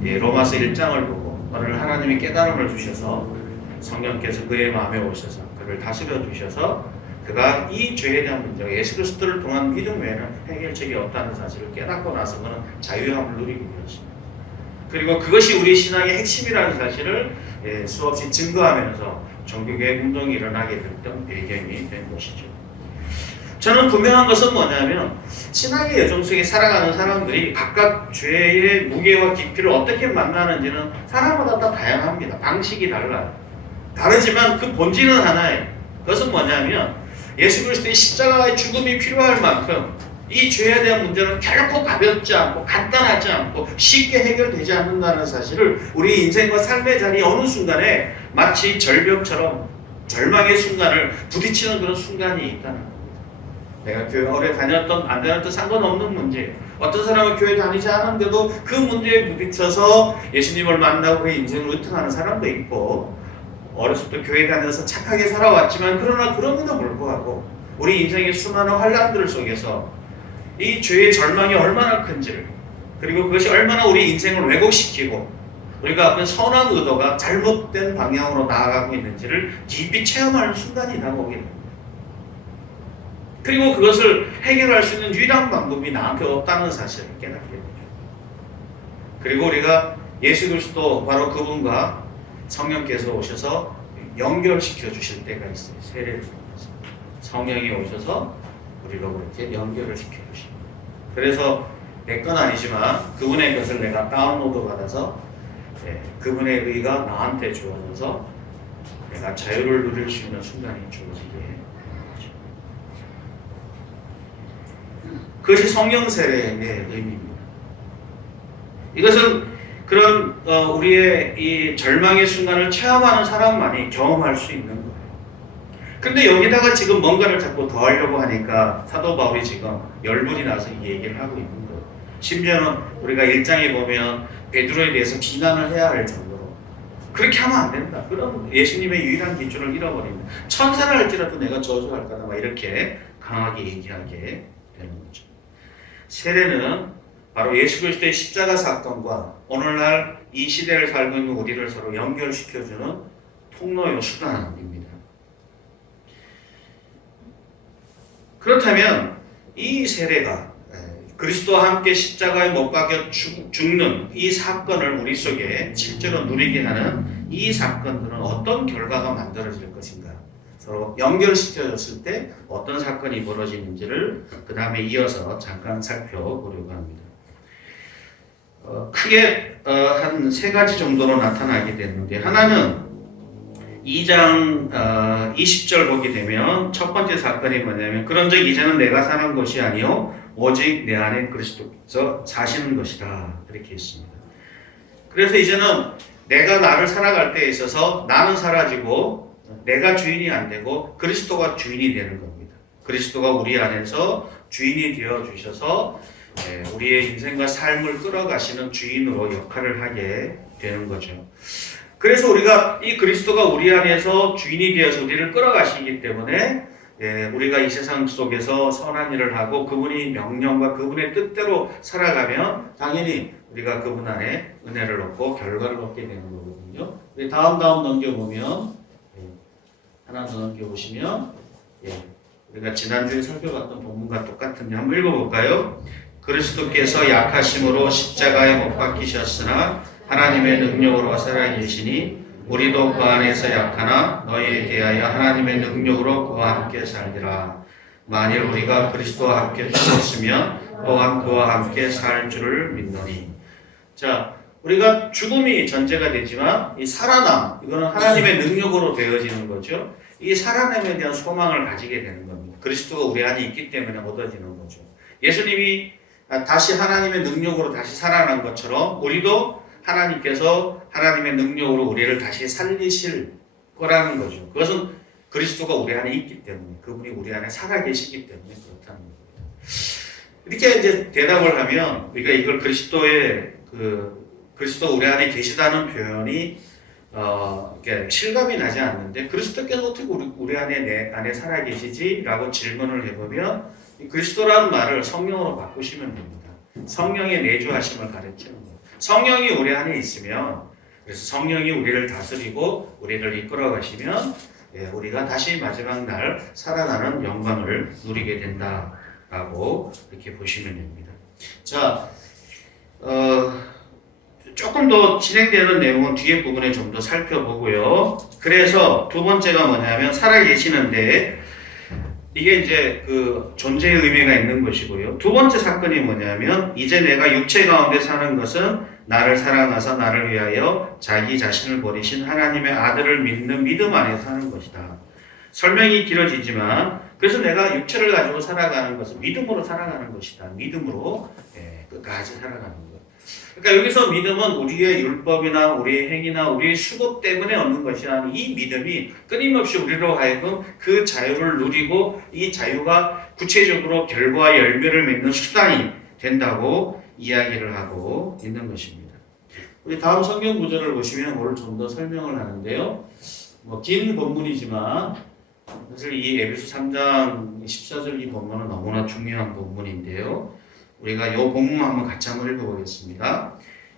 로마서 1장을 보고 오늘 하나님이 깨달음을 주셔서 성령께서 그의 마음에 오셔서 그를 다스려 주셔서 그가 이 죄에 대한 문제가 예수 그리스도를 통한 믿음 외에는 해결책이 없다는 사실을 깨닫고 나서 그는 자유함을 누리게 되었습니다. 그리고 그것이 우리 신앙의 핵심이라는 사실을 수없이 증거하면서 종교개혁 운동이 일어나게 됐던 배경이 된 것이죠. 저는 분명한 것은 뭐냐면 신앙의 여정 속에 살아가는 사람들이 각각 죄의 무게와 깊이를 어떻게 만나는지는 사람마다 다 다양합니다. 방식이 달라요. 다르지만 그 본질은 하나예요. 그것은 뭐냐면 예수 그리스도의 십자가의 죽음이 필요할 만큼 이 죄에 대한 문제는 결코 가볍지 않고 간단하지 않고 쉽게 해결되지 않는다는 사실을 우리 인생과 삶의 자리 어느 순간에 마치 절벽처럼 절망의 순간을 부딪히는 그런 순간이 있다는 겁니다. 내가 교회 오래 다녔던 안 다녔던 상관없는 문제. 어떤 사람은 교회 다니지 않았는데도 그 문제에 부딪혀서 예수님을 만나고 그의 인생을 으통하는 사람도 있고 어렸을 때 교회 다녀서 착하게 살아왔지만 그러나 그럼에도 불구하고 우리 인생의 수많은 환란들 속에서 이 죄의 절망이 얼마나 큰지를 그리고 그것이 얼마나 우리 인생을 왜곡시키고 우리가 어떤 선한 의도가 잘못된 방향으로 나아가고 있는지를 깊이 체험하는 순간이 다가오게 됩니다. 그리고 그것을 해결할 수 있는 유일한 방법이 나한테 없다는 사실을 깨닫게 되죠. 그리고 우리가 예수 그리스도 바로 그분과 성령께서 오셔서 연결시켜 주실 때가 있어요. 세례를 통해서 성령이 오셔서 우리로 그렇게 연결을 시켜 주십니다. 그래서 내 건 아니지만 그분의 것을 내가 다운로드 받아서 그분의 의가 나한테 주어져서 내가 자유를 누릴 수 있는 순간이 주어지게 되죠. 그것이 성령 세례의 의미입니다. 이것은 그런 우리의 이 절망의 순간을 체험하는 사람만이 경험할 수 있는 거예요. 근데 여기다가 지금 뭔가를 자꾸 더하려고 하니까 사도 바울이 지금 열불이 나서 이 얘기를 하고 있는 거예요. 심지어는 우리가 1장에 보면 베드로에 대해서 비난을 해야 할 정도로 그렇게 하면 안 된다. 그럼 예수님의 유일한 기준을 잃어버린다. 천사를 할지라도 내가 저주할까나 막 이렇게 강하게 얘기하게 되는 거죠. 세례는 바로 예수 그리스도의 십자가 사건과 오늘날 이 시대를 살고 있는 우리를 서로 연결시켜주는 통로요 수단입니다. 그렇다면 이 세례가 그리스도와 함께 십자가에 못 박혀 죽는 이 사건을 우리 속에 실제로 누리게 하는 이 사건들은 어떤 결과가 만들어질 것인가? 서로 연결시켜졌을 때 어떤 사건이 벌어지는지를 그 다음에 이어서 잠깐 살펴보려고 합니다. 크게 한 세 가지 정도로 나타나게 되는데, 하나는 2장 20절 보게 되면 첫 번째 사건이 뭐냐면, 그런즉 이제는 내가 사는 것이 아니요 오직 내 안에 그리스도께서 사시는 것이다, 이렇게 했습니다. 그래서 이제는 내가 나를 살아갈 때에 있어서 나는 사라지고 내가 주인이 안 되고 그리스도가 주인이 되는 겁니다. 그리스도가 우리 안에서 주인이 되어 주셔서 우리의 인생과 삶을 끌어가시는 주인으로 역할을 하게 되는 거죠. 그래서 우리가 이 그리스도가 우리 안에서 주인이 되어서 우리를 끌어가시기 때문에 우리가 이 세상 속에서 선한 일을 하고 그분이 명령과 그분의 뜻대로 살아가면 당연히 우리가 그분 안에 은혜를 얻고 결과를 얻게 되는 거거든요. 다음 넘겨보면, 하나 더 넘겨보시면, 우리가 지난주에 살펴봤던 본문과 똑같은데 한번 읽어볼까요? 그리스도께서 약하심으로 십자가에 못 박히셨으나 하나님의 능력으로 살아계시니 우리도 그 안에서 약하나 너희에 대하여 하나님의 능력으로 그와 함께 살리라. 만일 우리가 그리스도와 함께 죽었으면 또한 그와 함께 살 줄을 믿노니. 자, 우리가 죽음이 전제가 되지만 이 살아남, 이거는 하나님의 능력으로 되어지는 거죠. 이 살아남에 대한 소망을 가지게 되는 겁니다. 그리스도가 우리 안에 있기 때문에 얻어지는 거죠. 예수님이 다시 하나님의 능력으로 다시 살아난 것처럼 우리도 하나님께서 하나님의 능력으로 우리를 다시 살리실 거라는 거죠. 그것은 그리스도가 우리 안에 있기 때문에, 그분이 우리 안에 살아계시기 때문에 그렇다는 겁니다. 이렇게 이제 대답을 하면 우리가 이걸 그리스도가 우리 안에 계시다는 표현이 이렇게 실감이 나지 않는데, 그리스도께서 어떻게 우리 안에 내 안에 살아계시지? 라고 질문을 해보면 그리스도라는 말을 성령으로 바꾸시면 됩니다. 성령의 내주하심을 가르치는 거예요. 성령이 우리 안에 있으면, 그래서 성령이 우리를 다스리고 우리를 이끌어 가시면 우리가 다시 마지막 날 살아나는 영광을 누리게 된다라고 이렇게 보시면 됩니다. 자, 조금 더 진행되는 내용은 뒤에 부분에 좀 더 살펴보고요. 그래서 두 번째가 뭐냐면 살아계시는데 이게 이제 그 존재의 의미가 있는 것이고요. 두 번째 사건이 뭐냐면 이제 내가 육체 가운데 사는 것은 나를 사랑하사 나를 위하여 자기 자신을 버리신 하나님의 아들을 믿는 믿음 안에 사는 것이다. 설명이 길어지지만 그래서 내가 육체를 가지고 살아가는 것은 믿음으로 살아가는 것이다. 믿음으로 끝까지 살아가는 것. 그러니까 여기서 믿음은 우리의 율법이나 우리의 행위나 우리의 수고 때문에 얻는 것이 아니라 이 믿음이 끊임없이 우리로 하여금 그 자유를 누리고 이 자유가 구체적으로 결과와 열매를 맺는 수단이 된다고 이야기를 하고 있는 것입니다. 우리 다음 성경 구절을 보시면 오늘 좀 더 설명을 하는데요. 긴 본문이지만 사실 이 에베소 3장 14절 이 본문은 너무나 중요한 본문인데요. 우리가 이 본문 한번 같이 한번 읽어보겠습니다.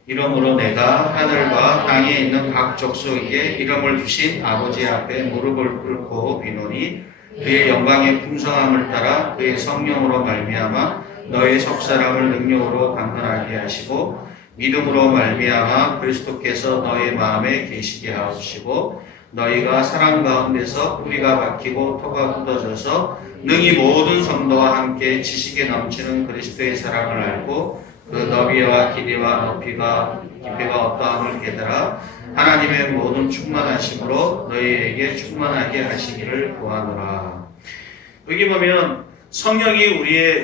이러므로 내가 하늘과 땅에 있는 각 족속에게 이름을 주신 아버지 앞에 무릎을 꿇고 비노니 그의 영광의 풍성함을 따라 그의 성령으로 말미암아 너희 속사람을 능력으로 강건하게 하시고 믿음으로 말미암아 그리스도께서 너희 마음에 계시게 하옵시고 너희가 사랑 가운데서 뿌리가 박히고 토가 굳어져서 능히 모든 성도와 함께 지식에 넘치는 그리스도의 사랑을 알고 그 너비와 길이와 높이가 깊이가 어떠함을 깨달아 하나님의 모든 충만하심으로 너희에게 충만하게 하시기를 구하노라. 여기 보면 성령이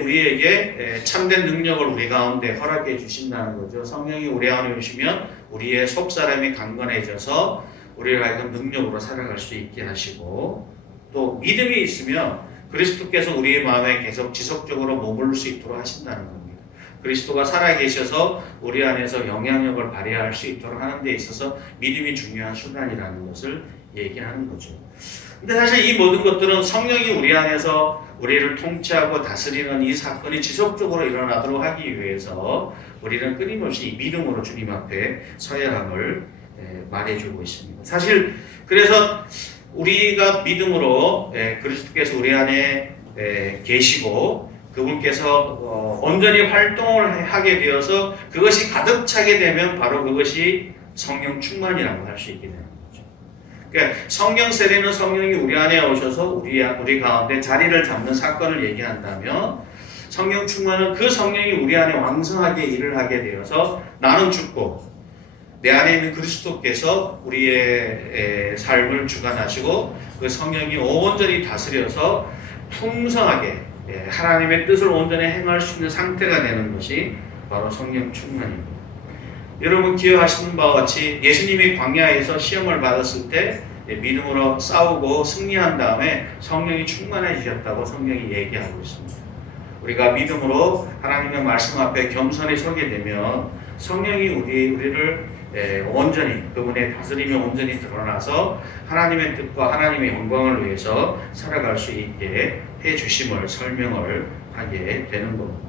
우리에게 참된 능력을 우리 가운데 허락해 주신다는 거죠. 성령이 우리 안에 오시면 우리의 속사람이 강건해져서 우리를 하여금 능력으로 살아갈 수 있게 하시고, 또 믿음이 있으면 그리스도께서 우리의 마음에 계속 지속적으로 머무를 수 있도록 하신다는 겁니다. 그리스도가 살아계셔서 우리 안에서 영향력을 발휘할 수 있도록 하는 데 있어서 믿음이 중요한 수단이라는 것을 얘기하는 거죠. 근데 사실 이 모든 것들은 성령이 우리 안에서 우리를 통치하고 다스리는 이 사건이 지속적으로 일어나도록 하기 위해서 우리는 끊임없이 믿음으로 주님 앞에 서야 함을 말해주고 있습니다. 사실 그래서 우리가 믿음으로 그리스도께서 우리 안에 계시고 그분께서 온전히 활동을 하게 되어서 그것이 가득 차게 되면 바로 그것이 성령 충만이라고 할 수 있게 되는 거죠. 그러니까 성령 세례는 성령이 우리 안에 오셔서 우리 가운데 자리를 잡는 사건을 얘기한다면, 성령 충만은 그 성령이 우리 안에 왕성하게 일을 하게 되어서 나는 죽고 내 안에 있는 그리스도께서 우리의 삶을 주관하시고 그 성령이 온전히 다스려서 풍성하게 하나님의 뜻을 온전히 행할 수 있는 상태가 되는 것이 바로 성령 충만입니다. 여러분 기억하시는 바와 같이 예수님이 광야에서 시험을 받았을 때 믿음으로 싸우고 승리한 다음에 성령이 충만해지셨다고 성령이 얘기하고 있습니다. 우리가 믿음으로 하나님의 말씀 앞에 겸손히 서게 되면 성령이 우리를 온전히 그분의 다스림이 온전히 드러나서 하나님의 뜻과 하나님의 영광을 위해서 살아갈 수 있게 해주심을 설명을 하게 되는 겁니다.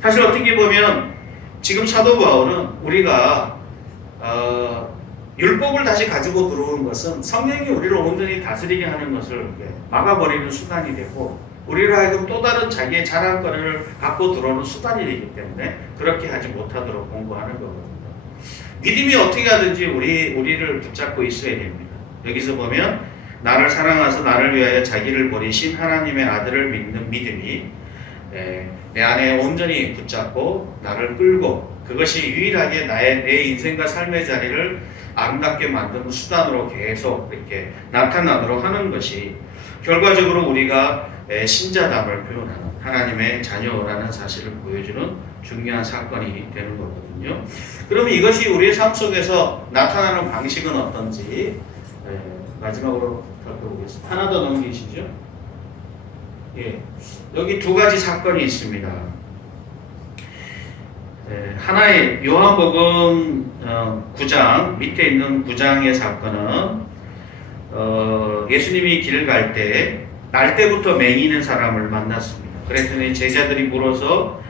사실 어떻게 보면 지금 사도 바울은 우리가 율법을 다시 가지고 들어온 것은 성령이 우리를 온전히 다스리게 하는 것을 막아버리는 수단이 되고, 우리를 하여금 또 다른 자기의 자랑거리를 갖고 들어오는 수단이 되기 때문에 그렇게 하지 못하도록 공부하는 거거든요. 믿음이 어떻게 하든지 우리를 붙잡고 있어야 됩니다. 여기서 보면 나를 사랑하사 나를 위하여 자기를 버리신 하나님의 아들을 믿는 믿음이 내 안에 온전히 붙잡고 나를 끌고, 그것이 유일하게 내 인생과 삶의 자리를 아름답게 만드는 수단으로 계속 이렇게 나타나도록 하는 것이 결과적으로 우리가 신자담을 표현하는 하나님의 자녀라는 사실을 보여주는 중요한 사건이 되는 거거든요. 그러면 이것이 우리의 삶 속에서 나타나는 방식은 어떤지 마지막으로 살펴보겠습니다. 하나 더 넘기시죠. 여기 두 가지 사건이 있습니다. 하나의 요한복음 9장 밑에 있는 9장의 사건은 예수님이 길 갈 때 날 때부터 맹인한 사람을 만났습니다. 그랬더니 제자들이 물어서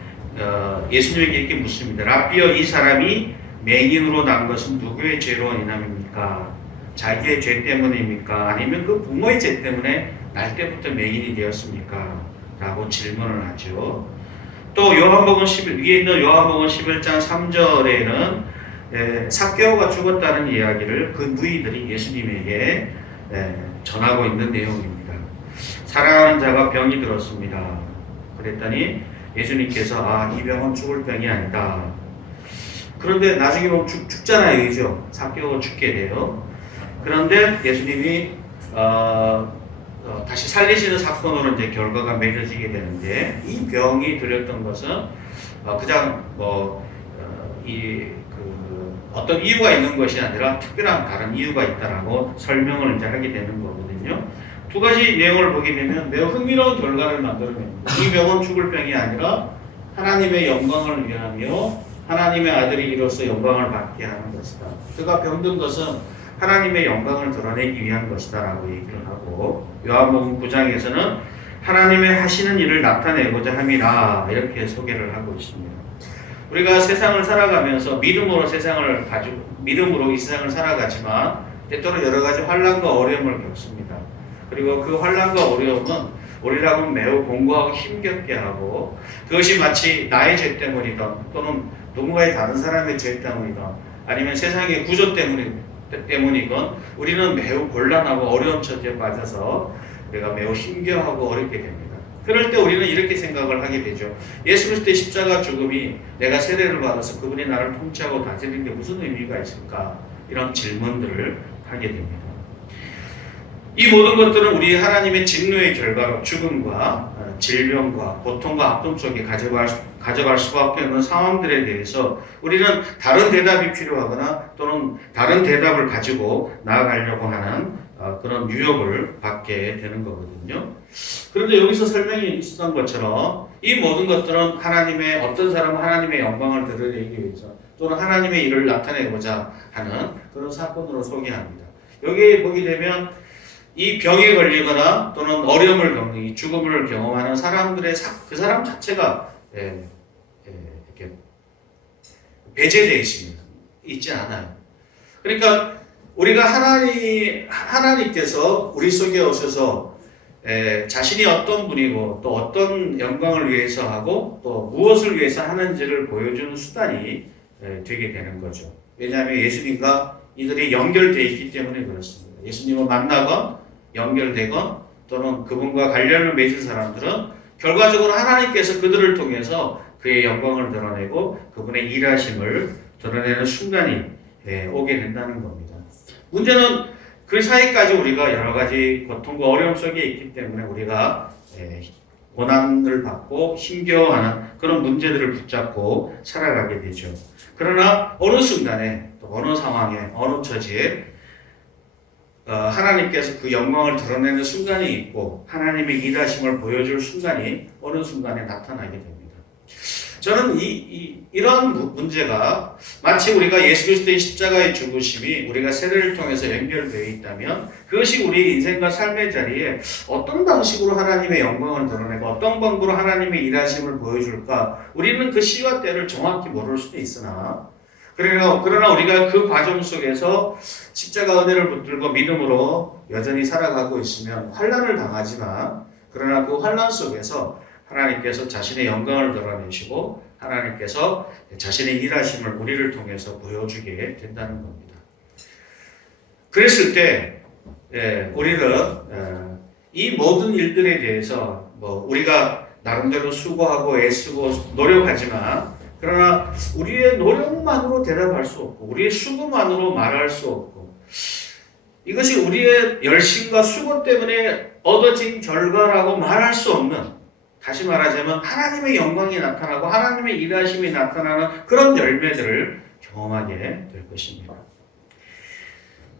예수님에게 이렇게 묻습니다. 라비여, 이 사람이 맹인으로 난 것은 누구의 죄로 인함입니까? 자기의 죄 때문입니까? 아니면 그 부모의 죄 때문에 날 때부터 맹인이 되었습니까? 라고 질문을 하죠. 또 위에 있는 요한복음 11장 3절에는 삭개오가 죽었다는 이야기를 그 누이들이 예수님에게 전하고 있는 내용입니다. 사랑하는 자가 병이 들었습니다. 그랬더니 예수님께서 이 병은 죽을 병이 아니다. 그런데 나중에 보면 죽잖아요, 그죠? 삭개오가 죽게 돼요. 그런데 예수님이 다시 살리시는 사건으로 이제 결과가 맺어지게 되는데, 이 병이 들렸던 것은 그냥 어떤 이유가 있는 것이 아니라 특별한 다른 이유가 있다라고 설명을 이제 하게 되는 거거든요. 두 가지 내용을 보게 되면 매우 흥미로운 결과를 만들어냅니다. 이 병은 죽을 병이 아니라 하나님의 영광을 위하며 하나님의 아들이 이로써 영광을 받게 하는 것이다. 그가 병든 것은 하나님의 영광을 드러내기 위한 것이다 라고 얘기를 하고, 요한복음 9장에서는 하나님의 하시는 일을 나타내고자 함이라 이렇게 소개를 하고 있습니다. 우리가 세상을 살아가면서 믿음으로 이 세상을 살아가지만 때때로 여러 가지 환난과 어려움을 겪습니다. 그리고 그 환난과 어려움은 우리라고 매우 공고하고 힘겹게 하고, 그것이 마치 나의 죄 때문이든 또는 누군가의 다른 사람의 죄 때문이든 아니면 세상의 구조 때문이건 우리는 매우 곤란하고 어려운 처지에 빠져서 우리가 매우 힘겨워하고 어렵게 됩니다. 그럴 때 우리는 이렇게 생각을 하게 되죠. 예수 그리스도의 십자가 죽음이 내가 세례를 받아서 그분이 나를 통치하고 다스리는 게 무슨 의미가 있을까? 이런 질문들을 하게 됩니다. 이 모든 것들은 우리 하나님의 진노의 결과로 죽음과 질병과 고통과 아픔 속에 가져갈 수밖에 없는 상황들에 대해서 우리는 다른 대답이 필요하거나 또는 다른 대답을 가지고 나아가려고 하는 그런 유혹을 받게 되는 거거든요. 그런데 여기서 설명이 있었던 것처럼 이 모든 것들은 하나님의 어떤 사람은 하나님의 영광을 드러내기 위해서 또는 하나님의 일을 나타내고자 하는 그런 사건으로 소개합니다. 여기에 보게 되면 이 병에 걸리거나 또는 어려움을 겪는 이 죽음을 경험하는 사람들의 그 사람 자체가 이렇게 배제되어 있지 않아요. 그러니까 우리가 하나님께서 우리 속에 오셔서 자신이 어떤 분이고 또 어떤 영광을 위해서 하고 또 무엇을 위해서 하는지를 보여주는 수단이 되게 되는 거죠. 왜냐하면 예수님과 이들이 연결되어 있기 때문에 그렇습니다. 예수님을 만나건 연결되건 또는 그분과 관련을 맺은 사람들은 결과적으로 하나님께서 그들을 통해서 그의 영광을 드러내고 그분의 일하심을 드러내는 순간이 오게 된다는 겁니다. 문제는 그 사이까지 우리가 여러 가지 고통과 어려움 속에 있기 때문에 우리가 고난을 받고 힘겨워하는 그런 문제들을 붙잡고 살아가게 되죠. 그러나 어느 순간에 또 어느 상황에 어느 처지에 하나님께서 그 영광을 드러내는 순간이 있고 하나님의 일하심을 보여줄 순간이 어느 순간에 나타나게 됩니다. 저는 이런 문제가 마치 우리가 예수 그리스도의 십자가의 죽으심이 우리가 세례를 통해서 연결되어 있다면 그것이 우리 인생과 삶의 자리에 어떤 방식으로 하나님의 영광을 드러내고 어떤 방법으로 하나님의 일하심을 보여줄까 우리는 그 시와 때를 정확히 모를 수도 있으나 그러나 우리가 그 과정 속에서 십자가 은혜를 붙들고 믿음으로 여전히 살아가고 있으면 환난을 당하지만 그러나 그 환난 속에서 하나님께서 자신의 영광을 드러내시고 하나님께서 자신의 일하심을 우리를 통해서 보여주게 된다는 겁니다. 그랬을 때 우리는 이 모든 일들에 대해서 우리가 나름대로 수고하고 애쓰고 노력하지만 그러나 우리의 노력만으로 대답할 수 없고 우리의 수고만으로 말할 수 없고 이것이 우리의 열심과 수고 때문에 얻어진 결과라고 말할 수 없는 다시 말하자면 하나님의 영광이 나타나고 하나님의 일하심이 나타나는 그런 열매들을 경험하게 될 것입니다.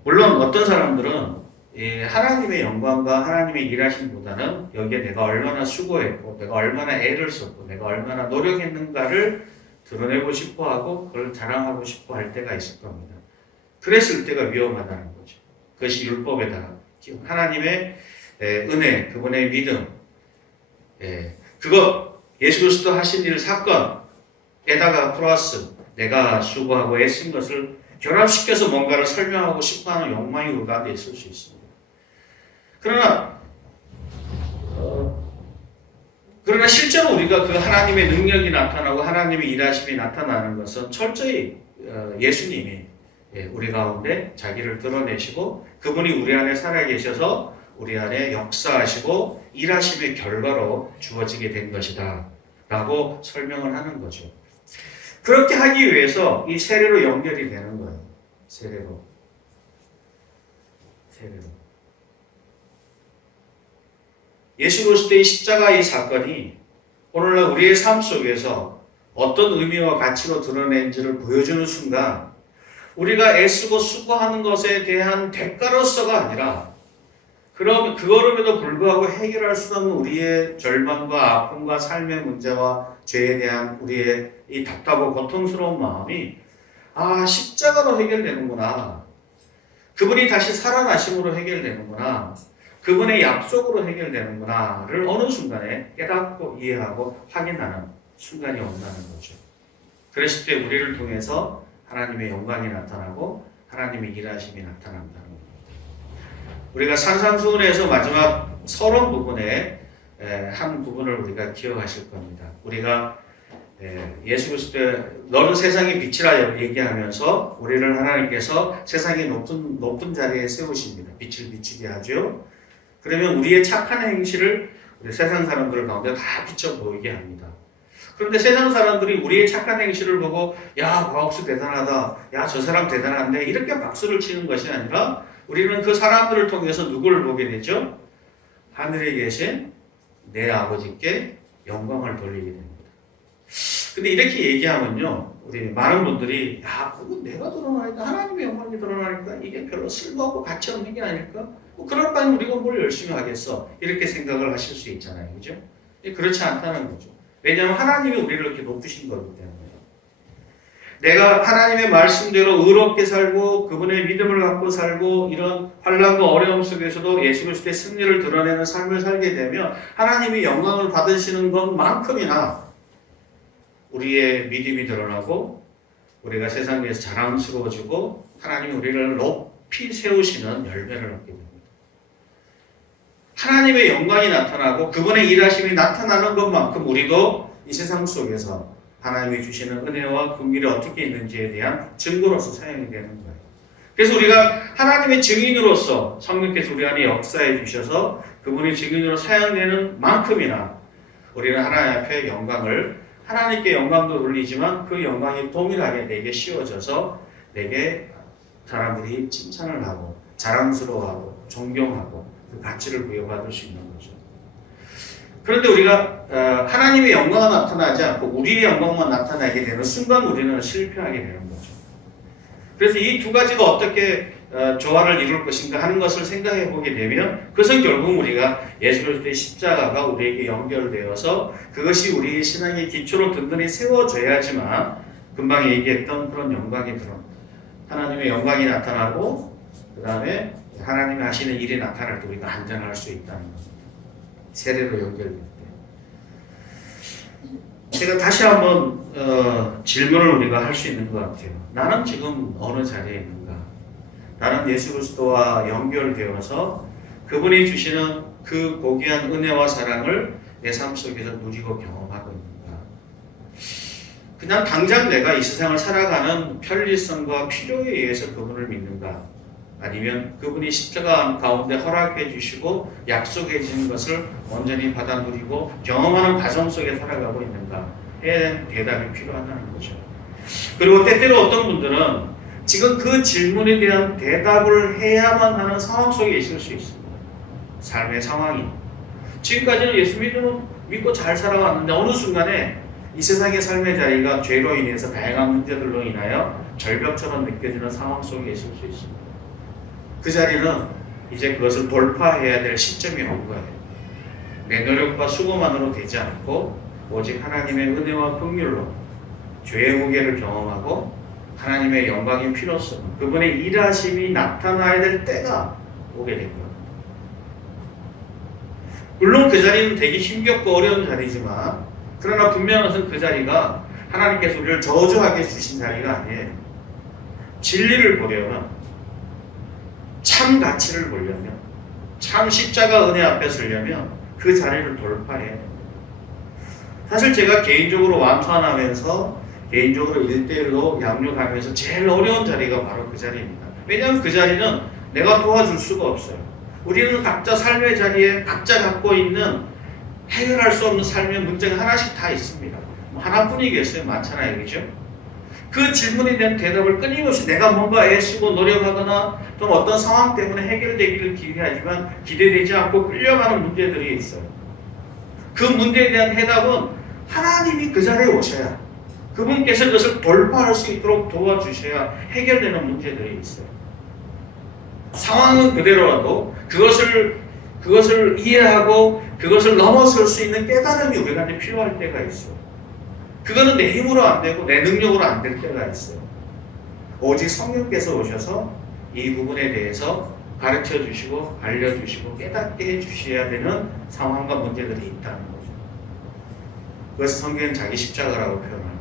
물론 어떤 사람들은 하나님의 영광과 하나님의 일하심보다는 여기에 내가 얼마나 수고했고 내가 얼마나 애를 썼고 내가 얼마나 노력했는가를 드러내고 싶어하고 그걸 자랑하고 싶어 할 때가 있을 겁니다. 그랬을 때가 위험하다는 거죠. 그것이 율법에다가 하나님의 은혜, 그분의 믿음, 그거 예수 그리스도 하신 일 사건에다가 플러스 내가 수고하고 애쓴 것을 결합시켜서 뭔가를 설명하고 싶어하는 욕망이 우리 가운데 있을 수 있습니다. 그러나 실제로 우리가 그 하나님의 능력이 나타나고 하나님의 일하심이 나타나는 것은 철저히 예수님이 우리 가운데 자기를 드러내시고 그분이 우리 안에 살아계셔서 우리 안에 역사하시고 일하심의 결과로 주어지게 된 것이다 라고 설명을 하는 거죠. 그렇게 하기 위해서 이 세례로 연결이 되는 거예요. 세례로. 예수 그리스도의 십자가의 사건이 오늘날 우리의 삶 속에서 어떤 의미와 가치로 드러낸지를 보여주는 순간 우리가 애쓰고 수고하는 것에 대한 대가로서가 아니라 그거럼에도 불구하고 해결할 수 없는 우리의 절망과 아픔과 삶의 문제와 죄에 대한 우리의 이 답답하고 고통스러운 마음이 십자가로 해결되는구나. 그분이 다시 살아나심으로 해결되는구나. 그분의 약속으로 해결되는구나를 어느 순간에 깨닫고 이해하고 확인하는 순간이 온다는 거죠. 그랬을 때 우리를 통해서 하나님의 영광이 나타나고 하나님의 일하심이 나타난다는 겁니다. 우리가 산상수훈에서 마지막 서론 부분에 한 부분을 우리가 기억하실 겁니다. 우리가 예수 그리스도의 너는 세상의 빛이라 얘기하면서 우리를 하나님께서 세상의 높은 자리에 세우십니다. 빛을 비추게 하죠. 그러면 우리의 착한 행실을 우리 세상 사람들 가운데 다 비춰 보이게 합니다. 그런데 세상 사람들이 우리의 착한 행실을 보고 야, 과옥수 대단하다. 야, 저 사람 대단한데 이렇게 박수를 치는 것이 아니라 우리는 그 사람들을 통해서 누구를 보게 되죠? 하늘에 계신 내 아버지께 영광을 돌리게 됩니다. 근데 이렇게 얘기하면요, 우리 많은 분들이 야, 그건 내가 드러나니까 하나님의 영광이 드러나니까 이게 별로 쓸모없고 가치 없는 게 아닐까? 뭐 그럴 바엔 우리가 뭘 열심히 하겠어? 이렇게 생각을 하실 수 있잖아요, 그죠? 그렇지 않다는 거죠. 왜냐하면 하나님이 우리를 이렇게 높으신 거기 때문에. 내가 하나님의 말씀대로 의롭게 살고 그분의 믿음을 갖고 살고 이런 환난과 어려움 속에서도 예수 그리스도의 승리를 드러내는 삶을 살게 되면 하나님이 영광을 받으시는 것만큼이나 우리의 믿음이 드러나고 우리가 세상에서 자랑스러워지고 하나님이 우리를 높이 세우시는 열매를 얻게 됩니다. 하나님의 영광이 나타나고 그분의 일하심이 나타나는 것만큼 우리도 이 세상 속에서 하나님이 주시는 은혜와 긍휼이 어떻게 있는지에 대한 증거로서 사용이 되는 거예요. 그래서 우리가 하나님의 증인으로서 성령께서 우리 안에 역사해 주셔서 그분의 증인으로 사용되는 만큼이나 우리는 하나님 앞에 영광을 하나님께 영광도 돌리지만 그 영광이 동일하게 내게 씌워져서 내게 사람들이 칭찬을 하고 자랑스러워하고 존경하고 그 가치를 부여받을 수 있는 거죠. 그런데 우리가 하나님의 영광은 나타나지 않고 우리의 영광만 나타나게 되는 순간 우리는 실패하게 되는 거죠. 그래서 이 두 가지가 어떻게 조화를 이룰 것인가 하는 것을 생각해 보게 되면 그것은 결국 우리가 예수 그리스도의 십자가가 우리에게 연결되어서 그것이 우리의 신앙의 기초로 든든히 세워져야지만 금방 얘기했던 그런 영광이 드러납니다. 하나님의 영광이 나타나고 그 다음에 하나님이 하시는 일이 나타날 때 우리가 안전할 수 있다는 겁니다. 세례로 연결될 때. 제가 다시 한번 질문을 우리가 할 수 있는 것 같아요. 나는 지금 어느 자리에 있는가? 나는 예수 그리스도와 연결되어서 그분이 주시는 그 고귀한 은혜와 사랑을 내 삶 속에서 누리고 경험하고 있는가? 그냥 당장 내가 이 세상을 살아가는 편리성과 필요에 의해서 그분을 믿는가? 아니면 그분이 십자가 가운데 허락해 주시고 약속해 주신 것을 온전히 받아 누리고 경험하는 과정 속에 살아가고 있는가에 대한 대답이 필요하다는 거죠. 그리고 때때로 어떤 분들은 지금 그 질문에 대한 대답을 해야만 하는 상황 속에 있을 수 있습니다. 삶의 상황이. 지금까지는 예수 믿고 잘 살아왔는데 어느 순간에 이 세상의 삶의 자리가 죄로 인해서 다양한 문제들로 인하여 절벽처럼 느껴지는 상황 속에 있을 수 있습니다. 그 자리는 이제 그것을 돌파해야 될 시점이 온 거예요. 내 노력과 수고만으로 되지 않고 오직 하나님의 은혜와 긍휼로 죄의 무게를 경험하고 하나님의 영광의 필요성, 그분의 일하심이 나타나야 될 때가 오게 된 겁니다. 물론 그 자리는 되게 힘겹고 어려운 자리지만 그러나 분명한 것은 그 자리가 하나님께서 우리를 저주하게 주신 자리가 아니에요. 진리를 보려면 참 가치를 보려면 참 십자가 은혜 앞에 서려면 그 자리를 돌파해야 됩니다. 사실 제가 개인적으로 완투하면서 개인적으로 1대1로 양육하면서 제일 어려운 자리가 바로 그 자리입니다. 왜냐하면 그 자리는 내가 도와줄 수가 없어요. 우리는 각자 삶의 자리에 각자 갖고 있는 해결할 수 없는 삶의 문제가 하나씩 다 있습니다. 하나뿐이겠어요? 많잖아요. 그죠? 그 질문에 대한 대답을 끊임없이 내가 뭔가 애쓰고 노력하거나 또 어떤 상황 때문에 해결되기를 기대하지만 기대되지 않고 끌려가는 문제들이 있어요. 그 문제에 대한 해답은 하나님이 그 자리에 오셔야 그분께서 그것을 돌파할 수 있도록 도와주셔야 해결되는 문제들이 있어요. 상황은 그대로라도 그것을 이해하고 그것을 넘어설 수 있는 깨달음이 우리한테 필요할 때가 있어요. 그거는 내 힘으로 안 되고 내 능력으로 안 될 때가 있어요. 오직 성령께서 오셔서 이 부분에 대해서 가르쳐 주시고 알려주시고 깨닫게 해주셔야 되는 상황과 문제들이 있다는 거죠. 그래서 성경은 자기 십자가라고 표현합니다.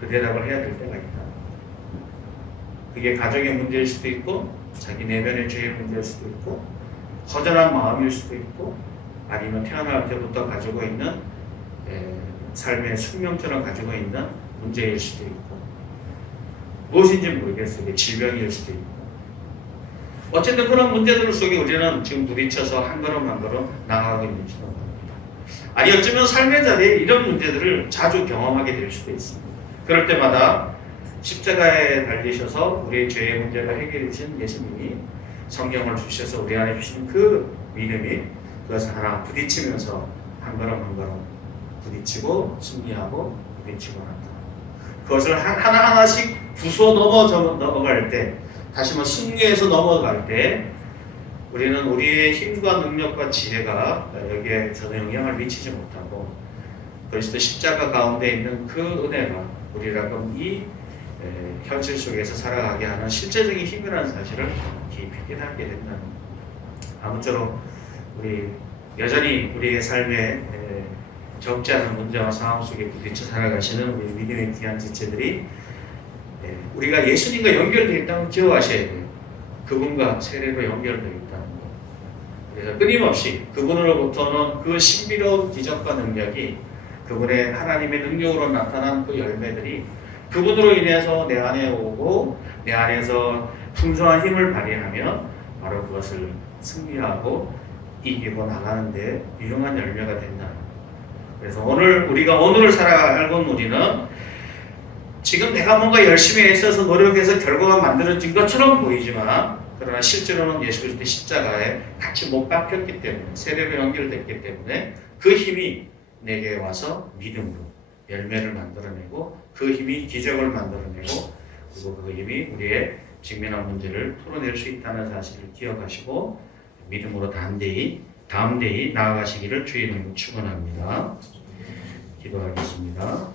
그 대답을 해야 될 때가 있다. 그게 가정의 문제일 수도 있고 자기 내면의 죄의 문제일 수도 있고 허전한 마음일 수도 있고 아니면 태어날 때부터 가지고 있는 삶의 숙명처럼 가지고 있는 문제일 수도 있고 무엇인지 모르겠어요. 질병일 수도 있고 어쨌든 그런 문제들 속에 우리는 지금 부딪혀서 한 걸음 한 걸음 나아가고 있는지도 모릅니다. 아니 어쩌면 삶의 자리에 이런 문제들을 자주 경험하게 될 수도 있습니다. 그럴 때마다 십자가에 달리셔서 우리의 죄의 문제를 해결해 주신 예수님이 성경을 주셔서 우리 안에 주신 그 믿음이 그것을 하나 부딪히면서 한 걸음 한 걸음 부딪히고 승리하고 부딪히고 난다. 그것을 하나하나씩 부숴 넘어갈 때, 다시 한번 승리해서 넘어갈 때 우리는 우리의 힘과 능력과 지혜가 여기에 전혀 영향을 미치지 못하고 그리스도 십자가 가운데 있는 그 은혜가 우리라고 이 현실 속에서 살아가게 하는 실제적인 힘이라는 사실을 깊이 깨닫게 된다는 겁니다. 아무쪼록 우리 여전히 우리의 삶에 적지 않은 문제와 상황 속에 부딪혀 살아가시는 우리 믿음의 귀한 지체들이 우리가 예수님과 연결되어 있다는 걸 기억하셔야 돼요. 그분과 세례로 연결되어 있다는 것. 그래서 끊임없이 그분으로부터는 그 신비로운 기적과 능력이 그분의 하나님의 능력으로 나타난 그 열매들이 그분으로 인해서 내 안에 오고 내 안에서 풍성한 힘을 발휘하며 바로 그것을 승리하고 이기고 나가는데 유용한 열매가 된다. 그래서 우리가 오늘을 살아가는 우리는 지금 내가 뭔가 열심히 애써서 노력해서 결과가 만들어진 것처럼 보이지만 그러나 실제로는 예수 그리스도의 십자가에 같이 못 박혔기 때문에 세례로 연결됐기 때문에 그 힘이 내게 와서 믿음으로 열매를 만들어내고 그 힘이 기적을 만들어내고 그리고 그 힘이 우리의 직면한 문제를 풀어낼 수 있다는 사실을 기억하시고 믿음으로 담대히 나아가시기를 주의 이름으로 축원합니다. 기도하겠습니다.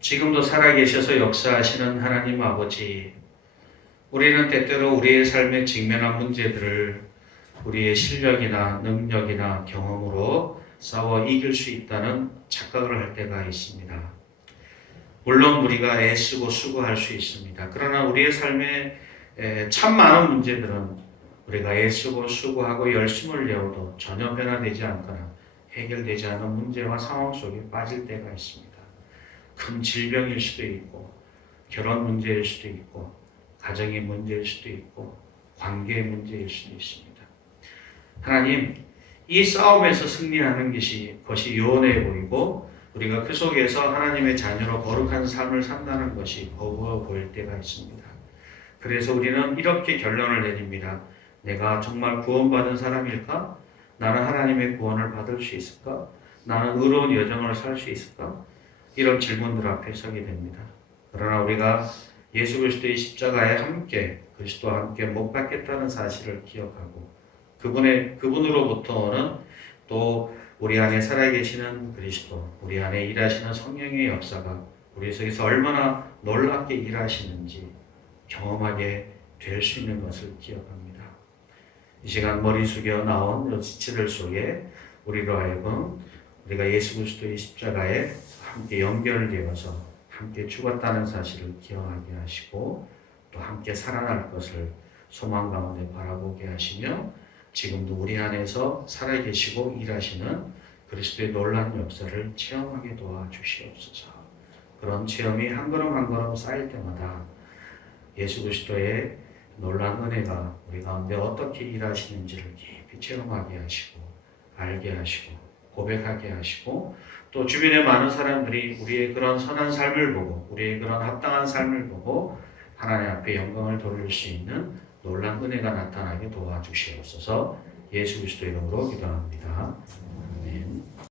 지금도 살아계셔서 역사하시는 하나님 아버지, 우리는 때때로 우리의 삶에 직면한 문제들을 우리의 실력이나 능력이나 경험으로 싸워 이길 수 있다는 착각을 할 때가 있습니다. 물론 우리가 애쓰고 수고할 수 있습니다. 그러나 우리의 삶에 참 많은 문제들은 우리가 애쓰고 수고하고 열심을 내어도 전혀 변화되지 않거나 해결되지 않은 문제와 상황 속에 빠질 때가 있습니다. 큰 질병일 수도 있고 결혼 문제일 수도 있고 가정의 문제일 수도 있고 관계의 문제일 수도 있습니다. 하나님, 이 싸움에서 승리하는 것이 요원해 보이고 우리가 그 속에서 하나님의 자녀로 거룩한 삶을 산다는 것이 어두워 보일 때가 있습니다. 그래서 우리는 이렇게 결론을 내립니다. 내가 정말 구원받은 사람일까? 나는 하나님의 구원을 받을 수 있을까? 나는 의로운 여정을 살 수 있을까? 이런 질문들 앞에 서게 됩니다. 그러나 우리가 예수 그리스도의 십자가에 그리스도와 함께 못 박혔다는 사실을 기억하고 그분으로부터는 또 우리 안에 살아계시는 그리스도, 우리 안에 일하시는 성령의 역사가 우리 속에서 얼마나 놀랍게 일하시는지 경험하게 될 수 있는 것을 기억합니다. 이 시간 머리 숙여 나온 지체들 속에 우리로 하여금 우리가 예수 그리스도의 십자가에 함께 연결되어서 함께 죽었다는 사실을 기억하게 하시고 또 함께 살아날 것을 소망 가운데 바라보게 하시며 지금도 우리 안에서 살아계시고 일하시는 그리스도의 놀라운 역사를 체험하게 도와주시옵소서. 그런 체험이 한 걸음 한 걸음 쌓일 때마다 예수 그리스도의 놀라운 은혜가 우리 가운데 어떻게 일하시는지를 깊이 체험하게 하시고 알게 하시고 고백하게 하시고 또 주변의 많은 사람들이 우리의 그런 선한 삶을 보고 우리의 그런 합당한 삶을 보고 하나님 앞에 영광을 돌릴 수 있는 놀라운 은혜가 나타나게 도와주시옵소서. 예수 그리스도 이름으로 기도합니다.